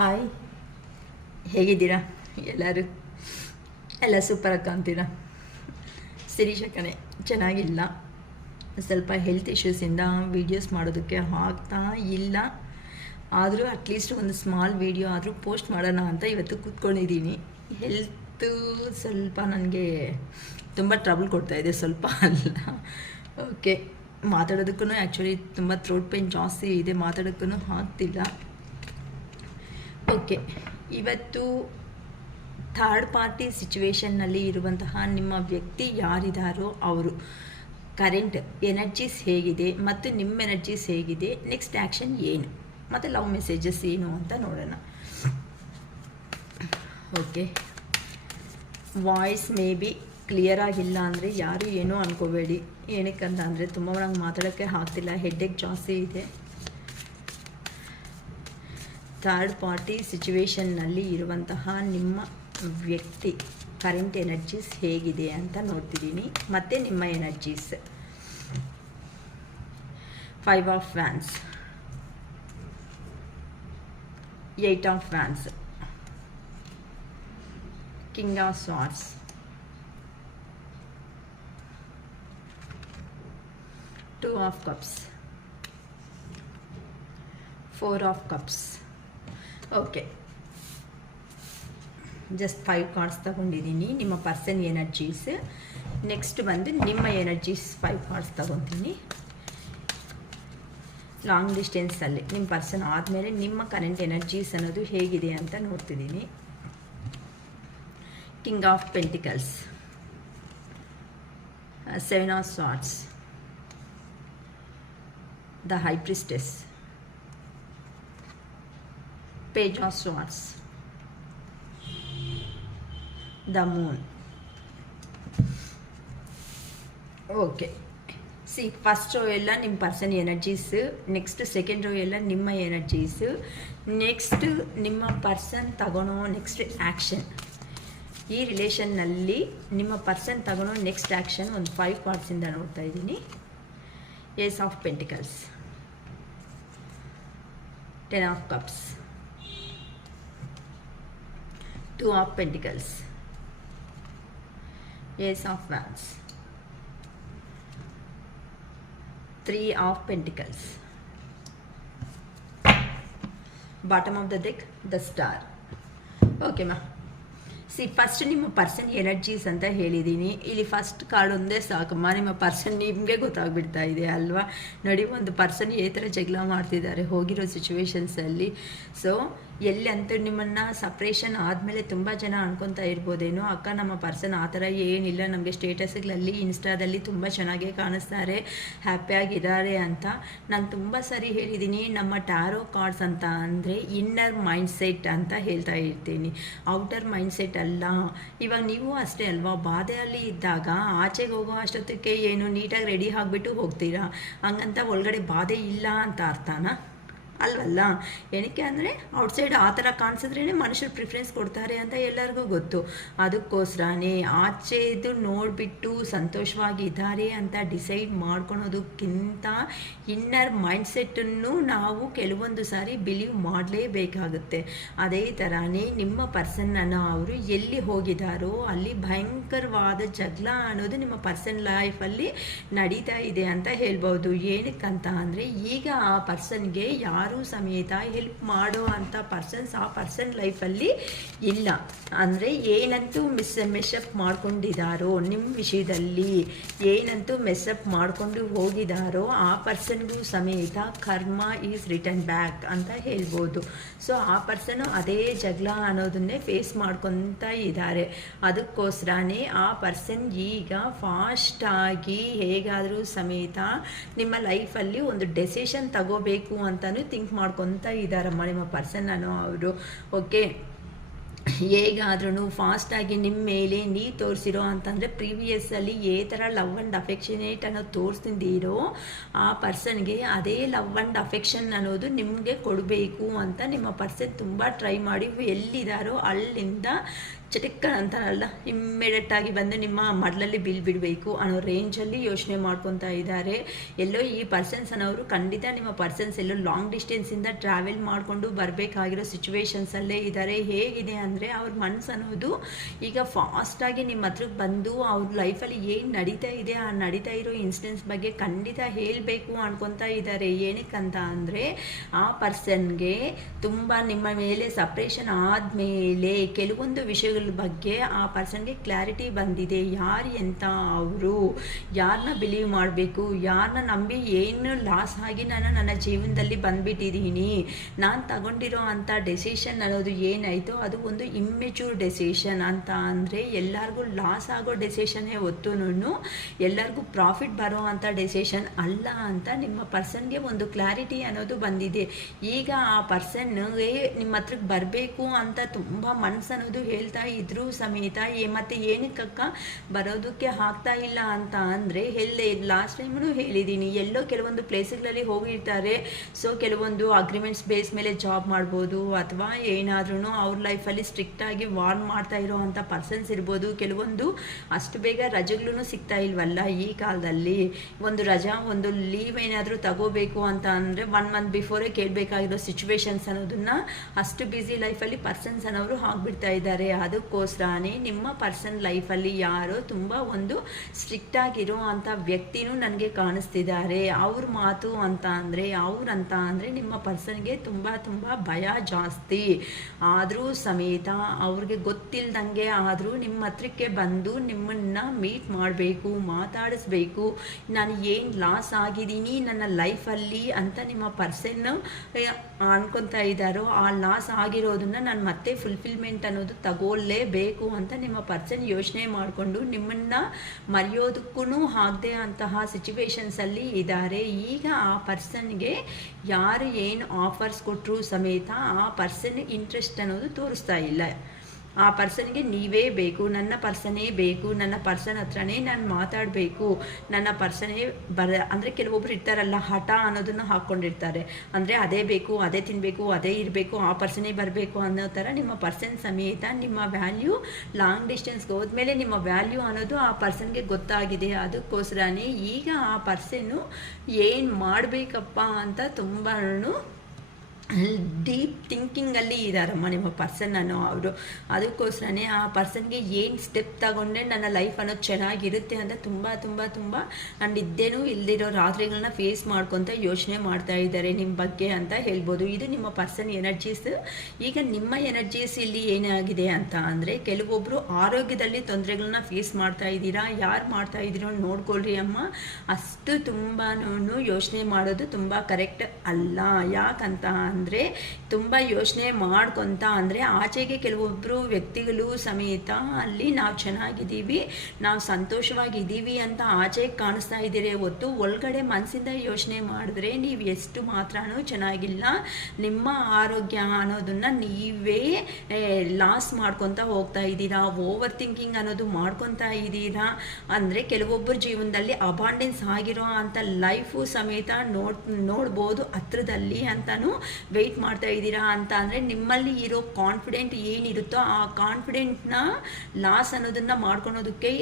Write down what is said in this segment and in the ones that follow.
Hi, ಹೇಗಿದ್ದೀರಾ ಎಲ್ಲರೂ? ಎಲ್ಲ ಸೂಪರಾಗಿ ಕಾಣ್ತೀರಾ? ಶಿರೀಷ ಕಣೆ, ಚೆನ್ನಾಗಿಲ್ಲ. ಸ್ವಲ್ಪ ಹೆಲ್ತ್ ಇಶ್ಯೂಸಿಂದ ವೀಡಿಯೋಸ್ ಮಾಡೋದಕ್ಕೆ ಆಗ್ತಾ ಇಲ್ಲ. ಆದರೂ ಅಟ್ಲೀಸ್ಟ್ ಒಂದು ಸ್ಮಾಲ್ ವೀಡಿಯೋ ಆದರೂ ಪೋಸ್ಟ್ ಮಾಡೋಣ ಅಂತ ಇವತ್ತು ಕೂತ್ಕೊಂಡಿದ್ದೀನಿ. ಹೆಲ್ತು ಸ್ವಲ್ಪ ನನಗೆ ತುಂಬ ಟ್ರಬಲ್ ಕೊಡ್ತಾಯಿದೆ, ಸ್ವಲ್ಪ ಅಲ್ಲ. ಓಕೆ, ಮಾತಾಡೋದಕ್ಕೂ ಆ್ಯಕ್ಚುಲಿ ತುಂಬ ಥ್ರೋಟ್ ಪೇನ್ ಜಾಸ್ತಿ ಇದೆ, ಮಾತಾಡೋಕ್ಕೂ ಆಗ್ತಿಲ್ಲ. ಓಕೆ, ಇವತ್ತು ಥರ್ಡ್ ಪಾರ್ಟಿ ಸಿಚುವೇಶನ್ನಲ್ಲಿ ಇರುವಂತಹ ನಿಮ್ಮ ವ್ಯಕ್ತಿ ಯಾರಿದ್ದಾರೋ ಅವರು ಕರೆಂಟ್ ಎನರ್ಜೀಸ್ ಹೇಗಿದೆ ಮತ್ತು ನಿಮ್ಮ ಎನರ್ಜೀಸ್ ಹೇಗಿದೆ, ನೆಕ್ಸ್ಟ್ ಆ್ಯಕ್ಷನ್ ಏನು, ಮತ್ತು ಲವ್ ಮೆಸೇಜಸ್ ಏನು ಅಂತ ನೋಡೋಣ. Okay, voice may be clear ಆಗಿಲ್ಲ ಅಂದರೆ ಯಾರು ಏನೂ ಅನ್ಕೋಬೇಡಿ. ಏನಕ್ಕಂತ ಅಂದರೆ ತುಂಬ ನಂಗೆ ಮಾತಾಡೋಕ್ಕೆ ಆಗ್ತಿಲ್ಲ, ಹೆಡ್ಡೇಕ್ ಜಾಸ್ತಿ ಇದೆ. ಥರ್ಡ್ ಪಾರ್ಟಿ ಸಿಚುವೇಶನ್ನಲ್ಲಿ ಇರುವಂತಹ ನಿಮ್ಮ ವ್ಯಕ್ತಿ ಕರೆಂಟ್ ಎನರ್ಜೀಸ್ ಹೇಗಿದೆ ಅಂತ ನೋಡ್ತಿದ್ದೀನಿ, ಮತ್ತು ನಿಮ್ಮ energies. 5 of wands, 8 of wands, king of swords, 2 of cups, 4 of cups. Okay, just 5 cards ತಗೊಂಡಿದ್ದೀನಿ. ನಿಮ್ಮ ಪರ್ಸನ್ ಎನರ್ಜೀಸ್. ನೆಕ್ಸ್ಟ್ ಬಂದು ನಿಮ್ಮ ಎನರ್ಜೀಸ್ 5 ಕಾರ್ಡ್ಸ್ ತಗೊತೀನಿ. ಲಾಂಗ್ ಡಿಸ್ಟೆನ್ಸಲ್ಲಿ ನಿಮ್ಮ ಪರ್ಸನ್ ಆದಮೇಲೆ ನಿಮ್ಮ ಕರೆಂಟ್ ಎನರ್ಜೀಸ್ ಅನ್ನೋದು ಹೇಗಿದೆ ಅಂತ ನೋಡ್ತಿದ್ದೀನಿ. King of pentacles, 7 of swords, the high priestess, Page of Swords, the Moon. Okay, first row ಎಲ್ಲ ನಿಮ್ಮ person energies, next second row ಎಲ್ಲ ನಿಮ್ಮ ಎನರ್ಜೀಸ್, ನೆಕ್ಸ್ಟ್ ನಿಮ್ಮ ಪರ್ಸನ್ ತಗೊಳ್ಳೋ ನೆಕ್ಸ್ಟ್ ಆ್ಯಕ್ಷನ್. ಈ ರಿಲೇಷನ್ನಲ್ಲಿ ನಿಮ್ಮ ಪರ್ಸನ್ ತಗೊಳ್ಳೋ ನೆಕ್ಸ್ಟ್ ಆ್ಯಕ್ಷನ್ ಒಂದು 5 ಕಾರ್ಡ್ಸಿಂದ ನೋಡ್ತಾ ಇದ್ದೀನಿ. Ace of pentacles, 10 of cups, 2 of Pentacles, Ace of Wands, 3 of Pentacles, bottom of the deck, the Star. Okay ma, first ನಿಮ್ಮ ಪರ್ಸನ್ ಎನರ್ಜೀಸ್ ಅಂತ ಹೇಳಿದ್ದೀನಿ. ಇಲ್ಲಿ ಫಸ್ಟ್ ಕಾರ್ಡ್ ಒಂದೇ ಸಾಕಮ್ಮ, ನಿಮ್ಮ ಪರ್ಸನ್ ನಿಮಗೆ ಗೊತ್ತಾಗ್ಬಿಡ್ತಾ ಇದೆ ಅಲ್ವಾ. ನೋಡಿ, ಒಂದು ಪರ್ಸನ್ ಈ ಥರ ಜಗಳ ಮಾಡ್ತಿದ್ದಾರೆ ಹೋಗಿರೋ ಸಿಚುವೇಶನ್ಸಲ್ಲಿ. ಸೊ ಎಲ್ಲಿ ಅಂತೂ ನಿಮ್ಮನ್ನು ಸಪ್ರೇಷನ್ ಆದಮೇಲೆ ತುಂಬ ಜನ ಅನ್ಕೊತಾ ಇರ್ಬೋದೇನೋ, ಅಕ್ಕ ನಮ್ಮ ಪರ್ಸನ್ ಆ ಥರ ಏನಿಲ್ಲ, ನಮಗೆ ಸ್ಟೇಟಸ್ಗಳಲ್ಲಿ ಇನ್ಸ್ಟಾದಲ್ಲಿ ತುಂಬ ಚೆನ್ನಾಗೇ ಕಾಣಿಸ್ತಾರೆ, ಹ್ಯಾಪಿಯಾಗಿದ್ದಾರೆ ಅಂತ. ನಾನು ತುಂಬ ಸರಿ ಹೇಳಿದ್ದೀನಿ, ನಮ್ಮ ಟ್ಯಾರೋ ಕಾರ್ಡ್ಸ್ ಅಂತ ಅಂದರೆ ಇನ್ನರ್ ಮೈಂಡ್ಸೆಟ್ ಅಂತ ಹೇಳ್ತಾ ಇರ್ತೀನಿ, ಔಟರ್ ಮೈಂಡ್ಸೆಟ್ ಅಲ್ಲ. ಇವಾಗ ನೀವು ಅಷ್ಟೇ ಅಲ್ವಾ, ಬಾಧೆಯಲ್ಲಿ ಇದ್ದಾಗ ಆಚೆಗೆ ಹೋಗೋ ಅಷ್ಟೊತ್ತಿಗೆ ಏನು ನೀಟಾಗಿ ರೆಡಿ ಆಗಿಬಿಟ್ಟು ಹೋಗ್ತೀರಾ, ಹಂಗಂತ ಒಳಗಡೆ ಬಾಧೆ ಇಲ್ಲ ಅಂತ ಅರ್ಥನಾ? ಅಲ್ವಲ್ಲ. ಏನಕ್ಕೆ ಅಂದರೆ ಔಟ್ಸೈಡ್ ಆ ಥರ ಕಾಣಿಸಿದ್ರೇ ಮನುಷ್ಯರು ಪ್ರಿಫರೆನ್ಸ್ ಕೊಡ್ತಾರೆ ಅಂತ ಎಲ್ಲರಿಗೂ ಗೊತ್ತು. ಅದಕ್ಕೋಸ್ಕರನೇ ಆಚೆದು ನೋಡಿಬಿಟ್ಟು ಸಂತೋಷವಾಗಿದ್ದಾರೆ ಅಂತ ಡಿಸೈಡ್ ಮಾಡ್ಕೊಳೋದಕ್ಕಿಂತ ಇನ್ನರ್ ಮೈಂಡ್ಸೆಟ್ಟನ್ನು ನಾವು ಕೆಲವೊಂದು ಸಾರಿ ಬಿಲೀವ್ ಮಾಡಲೇಬೇಕಾಗುತ್ತೆ. ಅದೇ ಥರನೇ ನಿಮ್ಮ ಪರ್ಸನ್ನನ್ನು ಅವರು ಎಲ್ಲಿ ಹೋಗಿದ್ದಾರೋ ಅಲ್ಲಿ ಭಯಂಕರವಾದ ಜಗಳ ಅನ್ನೋದು ನಿಮ್ಮ ಪರ್ಸನ್ ಲೈಫಲ್ಲಿ ನಡೀತಾ ಇದೆ ಅಂತ ಹೇಳ್ಬೋದು. ಏನಕ್ಕಂತ ಅಂದರೆ ಈಗ ಆ ಪರ್ಸನ್ಗೆ ಯಾರು ಸಮೇತ ಹೆಲ್ಪ್ ಮಾಡೋ ಅಂಥ ಪರ್ಸನ್ಸ್ ಆ ಪರ್ಸನ್ ಲೈಫಲ್ಲಿ ಇಲ್ಲ. ಅಂದರೆ ಏನಂತೂ ಮೆಸ್ಅಪ್ ಮಾಡ್ಕೊಂಡಿದ್ದಾರೋ ನಿಮ್ಮ ವಿಷಯದಲ್ಲಿ, ಏನಂತೂ ಮೆಸ್ಅಪ್ ಮಾಡಿಕೊಂಡು ಹೋಗಿದ್ದಾರೋ ಆ ಪರ್ಸನ್ಗೂ ಸಮೇತ ಕರ್ಮ ಈಸ್ ರಿಟರ್ನ್ ಬ್ಯಾಕ್ ಅಂತ ಹೇಳ್ಬೋದು. ಸೊ ಆ ಪರ್ಸನ್ನು ಅದೇ ಜಗಳ ಅನ್ನೋದನ್ನೇ ಫೇಸ್ ಮಾಡ್ಕೊತ ಇದ್ದಾರೆ. ಅದಕ್ಕೋಸ್ಕರನೇ ಆ ಪರ್ಸನ್ ಈಗ ಫಾಸ್ಟಾಗಿ ಹೇಗಾದರೂ ಸಮೇತ ನಿಮ್ಮ ಲೈಫಲ್ಲಿ ಒಂದು ಡೆಸಿಷನ್ ತಗೋಬೇಕು ಅಂತಲೂ ಥಿಂಕ್ ಮಾಡ್ಕೊತ ಇದ್ದಾರಮ್ಮ ನಿಮ್ಮ ಪರ್ಸನ್ ಅನ್ನೋ ಅವರು. ಓಕೆ, ಹೇಗಾದ್ರೂ ಫಾಸ್ಟಾಗಿ ನಿಮ್ಮ ಮೇಲೆ ನೀವು ತೋರಿಸಿರೋ ಅಂತಂದರೆ ಪ್ರೀವಿಯಸ್ಸಲ್ಲಿ ಏ ಥರ ಲವ್ ಆ್ಯಂಡ್ ಅಫೆಕ್ಷನೇಟ್ ಅನ್ನೋದು ತೋರಿಸ್ತಿದ್ದೀರೋ ಆ ಪರ್ಸನ್ಗೆ ಅದೇ ಲವ್ ಆ್ಯಂಡ್ ಅಫೆಕ್ಷನ್ ಅನ್ನೋದು ನಿಮಗೆ ಕೊಡಬೇಕು ಅಂತ ನಿಮ್ಮ ಪರ್ಸನ್ ತುಂಬ ಟ್ರೈ ಮಾಡಿ ಎಲ್ಲಿದ್ದಾರೋ ಅಲ್ಲಿಂದ ಚಟಿಕ್ಕ ಅಂತಾರಲ್ಲ, ಇಮ್ಮಿಡಿಯೇಟಾಗಿ ಬಂದು ನಿಮ್ಮ ಮಡ್ಲಲ್ಲಿ ಬಿಡಬೇಕು ಅನ್ನೋ ರೇಂಜಲ್ಲಿ ಯೋಚನೆ ಮಾಡ್ಕೊತಾ ಇದ್ದಾರೆ. ಎಲ್ಲೋ ಈ ಪರ್ಸನ್ಸ್ ಅನ್ನೋರು ಖಂಡಿತ ನಿಮ್ಮ ಪರ್ಸನ್ಸ್ ಎಲ್ಲೋ ಲಾಂಗ್ ಡಿಸ್ಟೆನ್ಸಿಂದ ಟ್ರಾವೆಲ್ ಮಾಡಿಕೊಂಡು ಬರಬೇಕಾಗಿರೋ ಸಿಚುವೇಶನ್ಸಲ್ಲೇ ಇದ್ದಾರೆ. ಹೇಗಿದೆ ಅಂದರೆ ಅವ್ರ ಮನಸ್ಸು ಅನ್ನೋದು ಈಗ ಫಾಸ್ಟಾಗಿ ನಿಮ್ಮ ಹತ್ರಕ್ಕೆ ಬಂದು ಅವ್ರ ಲೈಫಲ್ಲಿ ಏನು ನಡೀತಾ ಇದೆ, ಆ ನಡೀತಾ ಇರೋ ಇನ್ಸಿಡೆನ್ಸ್ ಬಗ್ಗೆ ಖಂಡಿತ ಹೇಳಬೇಕು ಅನ್ಕೊತಾ ಇದ್ದಾರೆ. ಏನಕ್ಕಂತ ಅಂದರೆ ಆ ಪರ್ಸನ್ಗೆ ತುಂಬ ನಿಮ್ಮ ಮೇಲೆ ಸಪ್ರೇಷನ್ ಆದಮೇಲೆ ಕೆಲವೊಂದು ವಿಷಯಗಳ ಬಗ್ಗೆ ಆ ಪರ್ಸನ್ಗೆ ಕ್ಲಾರಿಟಿ ಬಂದಿದೆ. ಯಾರು ಎಂತ ಅವರು, ಯಾರನ್ನ ಬಿಲೀವ್ ಮಾಡಬೇಕು, ಯಾರನ್ನ ನಂಬಿ ಏನು ಲಾಸ್ ಆಗಿ ನಾನು ನನ್ನ ಜೀವನದಲ್ಲಿ ಬಂದ್ಬಿಟ್ಟಿದ್ದೀನಿ. ನಾನು ತಗೊಂಡಿರೋ ಅಂಥ ಡೆಸಿಷನ್ ಅನ್ನೋದು ಏನಾಯಿತು ಅದು ಒಂದು ಇಮ್ಮೆಚೂರ್ ಡೆಸಿಷನ್. ಅಂತ ಅಂದರೆ ಎಲ್ಲರಿಗೂ ಲಾಸ್ ಆಗೋ ಡೆಸಿಷನ್ನೇ ಹೊತ್ತುನು ಎಲ್ಲರಿಗೂ ಪ್ರಾಫಿಟ್ ಬರೋ ಅಂಥ ಡೆಸಿಷನ್ ಅಲ್ಲ ಅಂತ ನಿಮ್ಮ ಪರ್ಸನ್ಗೆ ಒಂದು ಕ್ಲಾರಿಟಿ ಅನ್ನೋದು ಬಂದಿದೆ. ಈಗ ಆ ಪರ್ಸನ್ಗೆ ನಿಮ್ಮ ಹತ್ರಕ್ಕೆ ಬರಬೇಕು ಅಂತ ತುಂಬ ಮನಸ್ಸು ಅನ್ನೋದು ಹೇಳ್ತಾ ಇದ್ರೂ ಸಮೇತ ಮತ್ತೆ ಏನಕ್ಕಕ್ಕ ಬರೋದಕ್ಕೆ ಆಗ್ತಾ ಇಲ್ಲ ಅಂತ ಅಂದರೆ ಲಾಸ್ಟ್ ಟೈಮು ಹೇಳಿದ್ದೀನಿ, ಎಲ್ಲೋ ಕೆಲವೊಂದು ಪ್ಲೇಸ್ಗಳಲ್ಲಿ ಹೋಗಿರ್ತಾರೆ. ಸೊ ಕೆಲವೊಂದು ಅಗ್ರಿಮೆಂಟ್ಸ್ ಬೇಸ್ ಮೇಲೆ ಜಾಬ್ ಮಾಡ್ಬೋದು, ಅಥವಾ ಏನಾದ್ರೂ ಅವ್ರ ಲೈಫಲ್ಲಿ ಸ್ಟ್ರಿಕ್ಟಾಗಿ ವಾರ್ನ್ ಮಾಡ್ತಾ ಇರೋ ಅಂಥ ಪರ್ಸನ್ಸ್ ಇರ್ಬೋದು. ಕೆಲವೊಂದು ಅಷ್ಟು ಬೇಗ ರಜೆಗಳೂ ಸಿಗ್ತಾ ಇಲ್ವಲ್ಲ ಈ ಕಾಲದಲ್ಲಿ. ಒಂದು ರಜಾ, ಒಂದು ಲೀವ್ ಏನಾದರೂ ತಗೋಬೇಕು ಅಂತ ಅಂದರೆ 1 ಮಂತ್ ಬಿಫೋರೇ ಕೇಳಬೇಕಾಗಿರೋ ಸಿಚುವೇಶನ್ಸ್ ಅನ್ನೋದನ್ನ ಅಷ್ಟು ಬ್ಯುಸಿ ಲೈಫಲ್ಲಿ ಪರ್ಸನ್ಸ್ ಅನ್ನೋರು ಆಗಿಬಿಡ್ತಾ ಇದ್ದಾರೆ. ಅದಕ್ಕೋಸ್ಕರನೇ ನಿಮ್ಮ ಪರ್ಸನ್ ಲೈಫಲ್ಲಿ ಯಾರೋ ತುಂಬ ಒಂದು ಸ್ಟ್ರಿಕ್ಟ್ ಆಗಿರೋ ಅಂಥ ವ್ಯಕ್ತಿನೂ ನನಗೆ ಕಾಣಿಸ್ತಿದ್ದಾರೆ. ಅವ್ರ ಮಾತು ಅಂತ ಅಂದರೆ ನಿಮ್ಮ ಪರ್ಸನ್ಗೆ ತುಂಬ ತುಂಬ ಭಯ ಜಾಸ್ತಿ. ಆದರೂ ಸಮೇತ ಅವ್ರಿಗೆ ಗೊತ್ತಿಲ್ದಂಗೆ ಆದರೂ ನಿಮ್ಮ ಹತ್ರಕ್ಕೆ ಬಂದು ನಿಮ್ಮನ್ನು ಮೀಟ್ ಮಾಡಬೇಕು, ಮಾತಾಡಿಸ್ಬೇಕು. ನಾನು ಏನು ಲಾಸ್ ಆಗಿದ್ದೀನಿ ನನ್ನ ಲೈಫಲ್ಲಿ ಅಂತ ನಿಮ್ಮ ಪರ್ಸನ್ನು ಅನ್ಕೊತಾ ಇದ್ದಾರೋ ಆ ಲಾಸ್ ಆಗಿರೋದನ್ನು ನಾನು ಮತ್ತೆ ಫುಲ್ಫಿಲ್ಮೆಂಟ್ ಅನ್ನೋದು ತಗೊಳ್ಳೇಬೇಕು ಅಂತ ನಿಮ್ಮ ಪರ್ಸನ್ ಯೋಚನೆ ಮಾಡಿಕೊಂಡು ನಿಮ್ಮನ್ನು ಮರೆಯೋದಕ್ಕೂ ಆಗದೆ ಅಂತಹ ಸಿಚುವೇಶನ್ಸಲ್ಲಿ ಇದ್ದಾರೆ. ಈಗ ಆ ಪರ್ಸನ್ಗೆ ಯಾರು ಏನು ಆಫರ್ಸ್ ಕೊಟ್ಟರು ಸಮೇತ ಆ ಪರ್ಸನ್ ಇಂಟ್ರೆಸ್ಟ್ ಅನ್ನೋದು ತೋರಿಸ್ತಾ ಇಲ್ಲ. ಆ ಪರ್ಸನ್ಗೆ ನೀವೇ ಬೇಕು, ನನ್ನ ಪರ್ಸನೇ ಬೇಕು, ನನ್ನ ಪರ್ಸನ್ ಹತ್ರನೇ ನಾನು ಮಾತಾಡಬೇಕು, ನನ್ನ ಪರ್ಸನೇ ಅಂದರೆ ಕೆಲವೊಬ್ರು ಇರ್ತಾರಲ್ಲ, ಹಠ ಅನ್ನೋದನ್ನು ಹಾಕ್ಕೊಂಡಿರ್ತಾರೆ. ಅಂದರೆ ಅದೇ ಬೇಕು, ಅದೇ ತಿನ್ನಬೇಕು, ಅದೇ ಇರಬೇಕು, ಆ ಪರ್ಸನೇ ಬರಬೇಕು ಅನ್ನೋ ಥರ ನಿಮ್ಮ ಪರ್ಸನ್ ಸಮೇತ ನಿಮ್ಮ ವ್ಯಾಲ್ಯೂ ಲಾಂಗ್ ಡಿಸ್ಟೆನ್ಸ್ಗೆ ಹೋದ್ಮೇಲೆ ನಿಮ್ಮ ವ್ಯಾಲ್ಯೂ ಅನ್ನೋದು ಆ ಪರ್ಸನ್ಗೆ ಗೊತ್ತಾಗಿದೆ. ಅದಕ್ಕೋಸ್ಕರನೇ ಈಗ ಆ ಪರ್ಸನ್ನು ಏನು ಮಾಡಬೇಕಪ್ಪ ಅಂತ ತುಂಬಾ ಡೀಪ್ ಥಿಂಕಿಂಗಲ್ಲಿ ಇದ್ದಾರಮ್ಮ ನಿಮ್ಮ ಪರ್ಸನ್ ಅನ್ನೋ ಅವರು. ಅದಕ್ಕೋಸ್ಕರನೇ ಆ ಪರ್ಸನ್ಗೆ ಏನು ಸ್ಟೆಪ್ ತಗೊಂಡ್ರೆ ನನ್ನ ಲೈಫ್ ಅನ್ನೋದು ಚೆನ್ನಾಗಿರುತ್ತೆ ಅಂತ ತುಂಬ ತುಂಬ ತುಂಬ ನಾನು ಇದ್ದೇನೂ ಇಲ್ದಿರೋ ರಾತ್ರಿಗಳನ್ನ ಫೇಸ್ ಮಾಡ್ಕೊತ ಯೋಚನೆ ಮಾಡ್ತಾ ಇದ್ದಾರೆ ನಿಮ್ಮ ಬಗ್ಗೆ ಅಂತ ಹೇಳ್ಬೋದು. ಇದು ನಿಮ್ಮ ಪರ್ಸನ್ ಎನರ್ಜೀಸ್. ಈಗ ನಿಮ್ಮ ಎನರ್ಜೀಸ್ ಇಲ್ಲಿ ಏನಾಗಿದೆ ಅಂತ ಅಂದರೆ ಕೆಲವೊಬ್ಬರು ಆರೋಗ್ಯದಲ್ಲಿ ತೊಂದರೆಗಳನ್ನ ಫೇಸ್ ಮಾಡ್ತಾ ಇದ್ದೀರಾ. ಯಾರು ಮಾಡ್ತಾ ಇದ್ದೀರೋ ನೋಡ್ಕೊಳ್ರಿ ಅಮ್ಮ. ಅಷ್ಟು ತುಂಬಾ ಯೋಚನೆ ಮಾಡೋದು ತುಂಬ ಕರೆಕ್ಟ್ ಅಲ್ಲ. ಯಾಕಂತ ಅಂದರೆ ತುಂಬ ಯೋಚನೆ ಮಾಡ್ಕೊತ ಅಂದರೆ ಆಚೆಗೆ ಕೆಲವೊಬ್ಬರು ವ್ಯಕ್ತಿಗಳು ಸಮೇತ ಅಲ್ಲಿ ನಾವು ಚೆನ್ನಾಗಿದ್ದೀವಿ, ನಾವು ಸಂತೋಷವಾಗಿದ್ದೀವಿ ಅಂತ ಆಚೆಗೆ ಕಾಣಿಸ್ತಾ ಇದ್ದೀರಿ ಹೊತ್ತು ಒಳಗಡೆ ಮನಸ್ಸಿಂದ ಯೋಚನೆ ಮಾಡಿದ್ರೆ ನೀವು ಎಷ್ಟು ಮಾತ್ರನೂ ಚೆನ್ನಾಗಿಲ್ಲ. ನಿಮ್ಮ ಆರೋಗ್ಯ ಅನ್ನೋದನ್ನು ನೀವೇ ಲಾಸ್ ಮಾಡ್ಕೊತ ಹೋಗ್ತಾ ಇದ್ದೀರಾ. ಓವರ್ ಥಿಂಕಿಂಗ್ ಅನ್ನೋದು ಮಾಡ್ಕೊತಾ ಇದ್ದೀರಾ. ಅಂದರೆ ಕೆಲವೊಬ್ಬರ ಜೀವನದಲ್ಲಿ ಅಬಾಂಡೆನ್ಸ್ ಆಗಿರೋ ಅಂಥ ಲೈಫು ಸಮೇತ ನೋಡ್ಬೋದು ಹತ್ರದಲ್ಲಿ ಅಂತಲೂ ವೆಯ್ಟ್ ಮಾಡ್ತಾ ಇದ್ದೀರಾ. ಅಂತ ಅಂದರೆ ನಿಮ್ಮಲ್ಲಿ ಇರೋ ಕಾನ್ಫಿಡೆಂಟ್ ಏನಿರುತ್ತೋ ಆ ಕಾನ್ಫಿಡೆಂಟ್ನ ಲಾಸ್ ಅನ್ನೋದನ್ನು ಮಾಡ್ಕೊಳೋದಕ್ಕೆ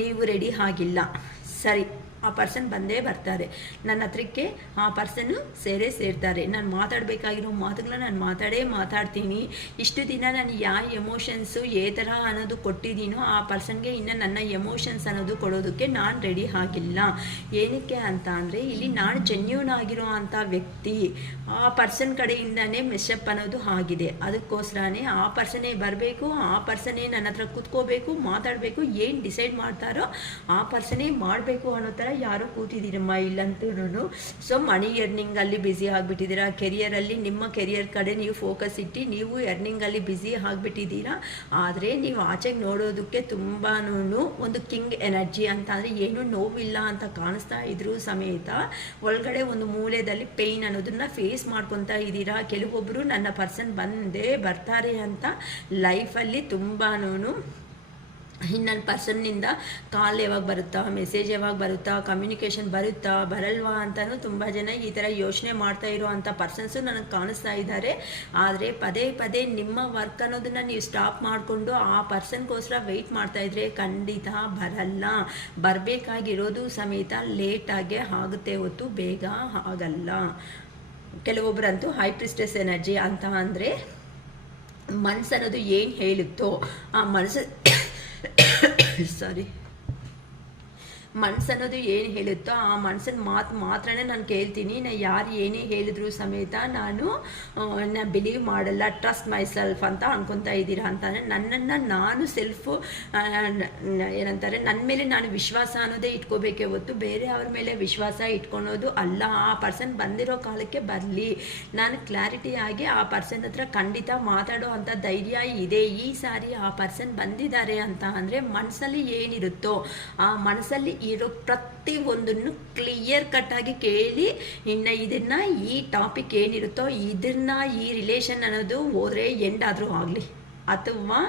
ನೀವು ರೆಡಿ ಆಗಿಲ್ಲ. ಸರಿ, ಆ ಪರ್ಸನ್ ಬಂದೇ ಬರ್ತಾರೆ, ನನ್ನ ಹತ್ರಕ್ಕೆ ಆ ಪರ್ಸನ್ನು ಸೇರ್ತಾರೆ. ನಾನು ಮಾತಾಡಬೇಕಾಗಿರೋ ಮಾತುಗಳನ್ನ ನಾನು ಮಾತಾಡ್ತೀನಿ. ಇಷ್ಟು ದಿನ ನಾನು ಯಾವ ಎಮೋಷನ್ಸು ಥರ ಅನ್ನೋದು ಕೊಟ್ಟಿದ್ದೀನೋ ಆ ಪರ್ಸನ್ಗೆ ಇನ್ನು ನನ್ನ ಎಮೋಷನ್ಸ್ ಅನ್ನೋದು ಕೊಡೋದಕ್ಕೆ ನಾನು ರೆಡಿ ಆಗಿಲ್ಲ. ಏನಕ್ಕೆ ಅಂತ ಅಂದರೆ ಇಲ್ಲಿ ನಾನು ಜೆನ್ಯೂನ್ ಆಗಿರೋ ಅಂಥ ವ್ಯಕ್ತಿ. ಆ ಪರ್ಸನ್ ಕಡೆಯಿಂದನೇ ಮೆಸ್ಅಪ್ ಅನ್ನೋದು ಆಗಿದೆ. ಅದಕ್ಕೋಸ್ಕರನೇ ಆ ಪರ್ಸನೇ ಬರಬೇಕು, ಆ ಪರ್ಸನೇ ನನ್ನ ಹತ್ರ ಕೂತ್ಕೋಬೇಕು, ಮಾತಾಡಬೇಕು, ಏನು ಡಿಸೈಡ್ ಮಾಡ್ತಾರೋ ಆ ಪರ್ಸನೇ ಮಾಡಬೇಕು ಅನ್ನೋ ಥರ ಯಾರೋ ಕೂತಿದ್ದೀರಮ್ಮ ಇಲ್ಲಂತೂ. ಸೊ ಮನಿ ಎರ್ನಿಂಗಲ್ಲಿ ಬ್ಯುಸಿ ಆಗಿಬಿಟ್ಟಿದ್ದೀರಾ. ಕೆರಿಯರಲ್ಲಿ ನಿಮ್ಮ ಕೆರಿಯರ್ ಕಡೆ ನೀವು ಫೋಕಸ್ ಇಟ್ಟು ನೀವು ಎರ್ನಿಂಗಲ್ಲಿ ಬ್ಯುಸಿ ಆಗಿಬಿಟ್ಟಿದ್ದೀರಾ. ಆದರೆ ನೀವು ಆಚೆಗೆ ನೋಡೋದಕ್ಕೆ ತುಂಬಾ ಒಂದು ಕಿಂಗ್ ಎನರ್ಜಿ ಅಂತ ಅಂದರೆ ಏನೂ ನೋವಿಲ್ಲ ಅಂತ ಕಾಣಿಸ್ತಾ ಇದ್ರೂ ಸಮೇತ ಒಳಗಡೆ ಒಂದು ಮೂಲೆಯಲ್ಲಿ ಪೇಯ್ನ್ ಅನ್ನೋದನ್ನ ಫೇಸ್ ಮಾಡ್ಕೊತಾ ಇದ್ದೀರಾ. ಕೆಲವೊಬ್ಬರು ನನ್ನ ಪರ್ಸನ್ ಬಂದೇ ಬರ್ತಾರೆ ಅಂತ ಲೈಫಲ್ಲಿ ತುಂಬಾ ಇನ್ನು ನನ್ನ ಪರ್ಸನ್ನಿಂದ ಕಾಲ್ ಯಾವಾಗ ಬರುತ್ತಾ, ಮೆಸೇಜ್ ಯಾವಾಗ ಬರುತ್ತಾ, ಕಮ್ಯುನಿಕೇಷನ್ ಬರುತ್ತಾ ಬರಲ್ವಾ ಅಂತಲೂ ತುಂಬ ಜನ ಈ ಥರ ಯೋಚನೆ ಮಾಡ್ತಾ ಇರೋ ಅಂಥ ಪರ್ಸನ್ಸು ನನಗೆ ಕಾಣಿಸ್ತಾ ಇದ್ದಾರೆ. ಆದರೆ ಪದೇ ಪದೇ ನಿಮ್ಮ ವರ್ಕ್ ಅನ್ನೋದನ್ನು ನೀವು ಸ್ಟಾಪ್ ಮಾಡಿಕೊಂಡು ಆ ಪರ್ಸನ್ಗೋಸ್ಕರ ವೆಯ್ಟ್ ಮಾಡ್ತಾಯಿದ್ರೆ ಖಂಡಿತ ಬರಲ್ಲ. ಬರಬೇಕಾಗಿರೋದು ಸಮೇತ ಲೇಟಾಗೇ ಆಗುತ್ತೆ ಹೊತ್ತು ಬೇಗ ಆಗಲ್ಲ. ಕೆಲವೊಬ್ಬರಂತೂ ಹೈ ಪ್ರಿಸ್ಟೆಸ್ ಎನರ್ಜಿ ಅಂತ ಅಂದರೆ ಮನಸ್ಸು ಅನ್ನೋದು ಏನು ಹೇಳುತ್ತೋ ಆ ಮನಸ್ಸು ಸಾರಿ ಮನಸ್ಸನ್ನೋದು ಏನು ಹೇಳುತ್ತೋ ಆ ಮನಸ್ಸಿನ ಮಾತ್ರನೇ ನಾನು ಕೇಳ್ತೀನಿ. ಯಾರು ಏನೇ ಹೇಳಿದ್ರು ಸಮೇತ ನಾನು ಬಿಲೀವ್ ಮಾಡಲ್ಲ. ಟ್ರಸ್ಟ್ ಮೈ ಸೆಲ್ಫ್ ಅಂತ ಅನ್ಕೊತಾ ಇದ್ದೀರಾ ಅಂತಂದರೆ ನನ್ನನ್ನು ನಾನು ಸೆಲ್ಫು ಏನಂತಾರೆ ನನ್ನ ಮೇಲೆ ನಾನು ವಿಶ್ವಾಸ ಅನ್ನೋದೇ ಇಟ್ಕೋಬೇಕೇ ಹೊತ್ತು ಬೇರೆ ಅವ್ರ ಮೇಲೆ ವಿಶ್ವಾಸ ಇಟ್ಕೊಳೋದು ಅಲ್ಲ. ಆ ಪರ್ಸನ್ ಬಂದಿರೋ ಕಾಲಕ್ಕೆ ಬರಲಿ, ನಾನು ಕ್ಲಾರಿಟಿಯಾಗಿ ಆ ಪರ್ಸನ್ ಹತ್ರ ಖಂಡಿತ ಮಾತಾಡೋ ಅಂಥ ಧೈರ್ಯ ಇದೆ. ಈ ಸಾರಿ ಆ ಪರ್ಸನ್ ಬಂದಿದ್ದಾರೆ ಅಂತ ಅಂದರೆ ಮನಸ್ಸಲ್ಲಿ ಏನಿರುತ್ತೋ ಆ ಮನಸ್ಸಲ್ಲಿ ಇರೋ ಪ್ರತಿ ಒಂದನ್ನು ಕ್ಲಿಯರ್ ಕಟ್ಟಾಗಿ ಕೇಳಿ, ಇನ್ನು ಇದನ್ನು ಈ ಟಾಪಿಕ್ ಏನಿರುತ್ತೋ ಇದನ್ನು ಈ ರಿಲೇಷನ್ ಅನ್ನೋದು ಹೋದರೆ ಎಂಡ್ ಆದರೂ ಆಗಲಿ ಅಥವಾ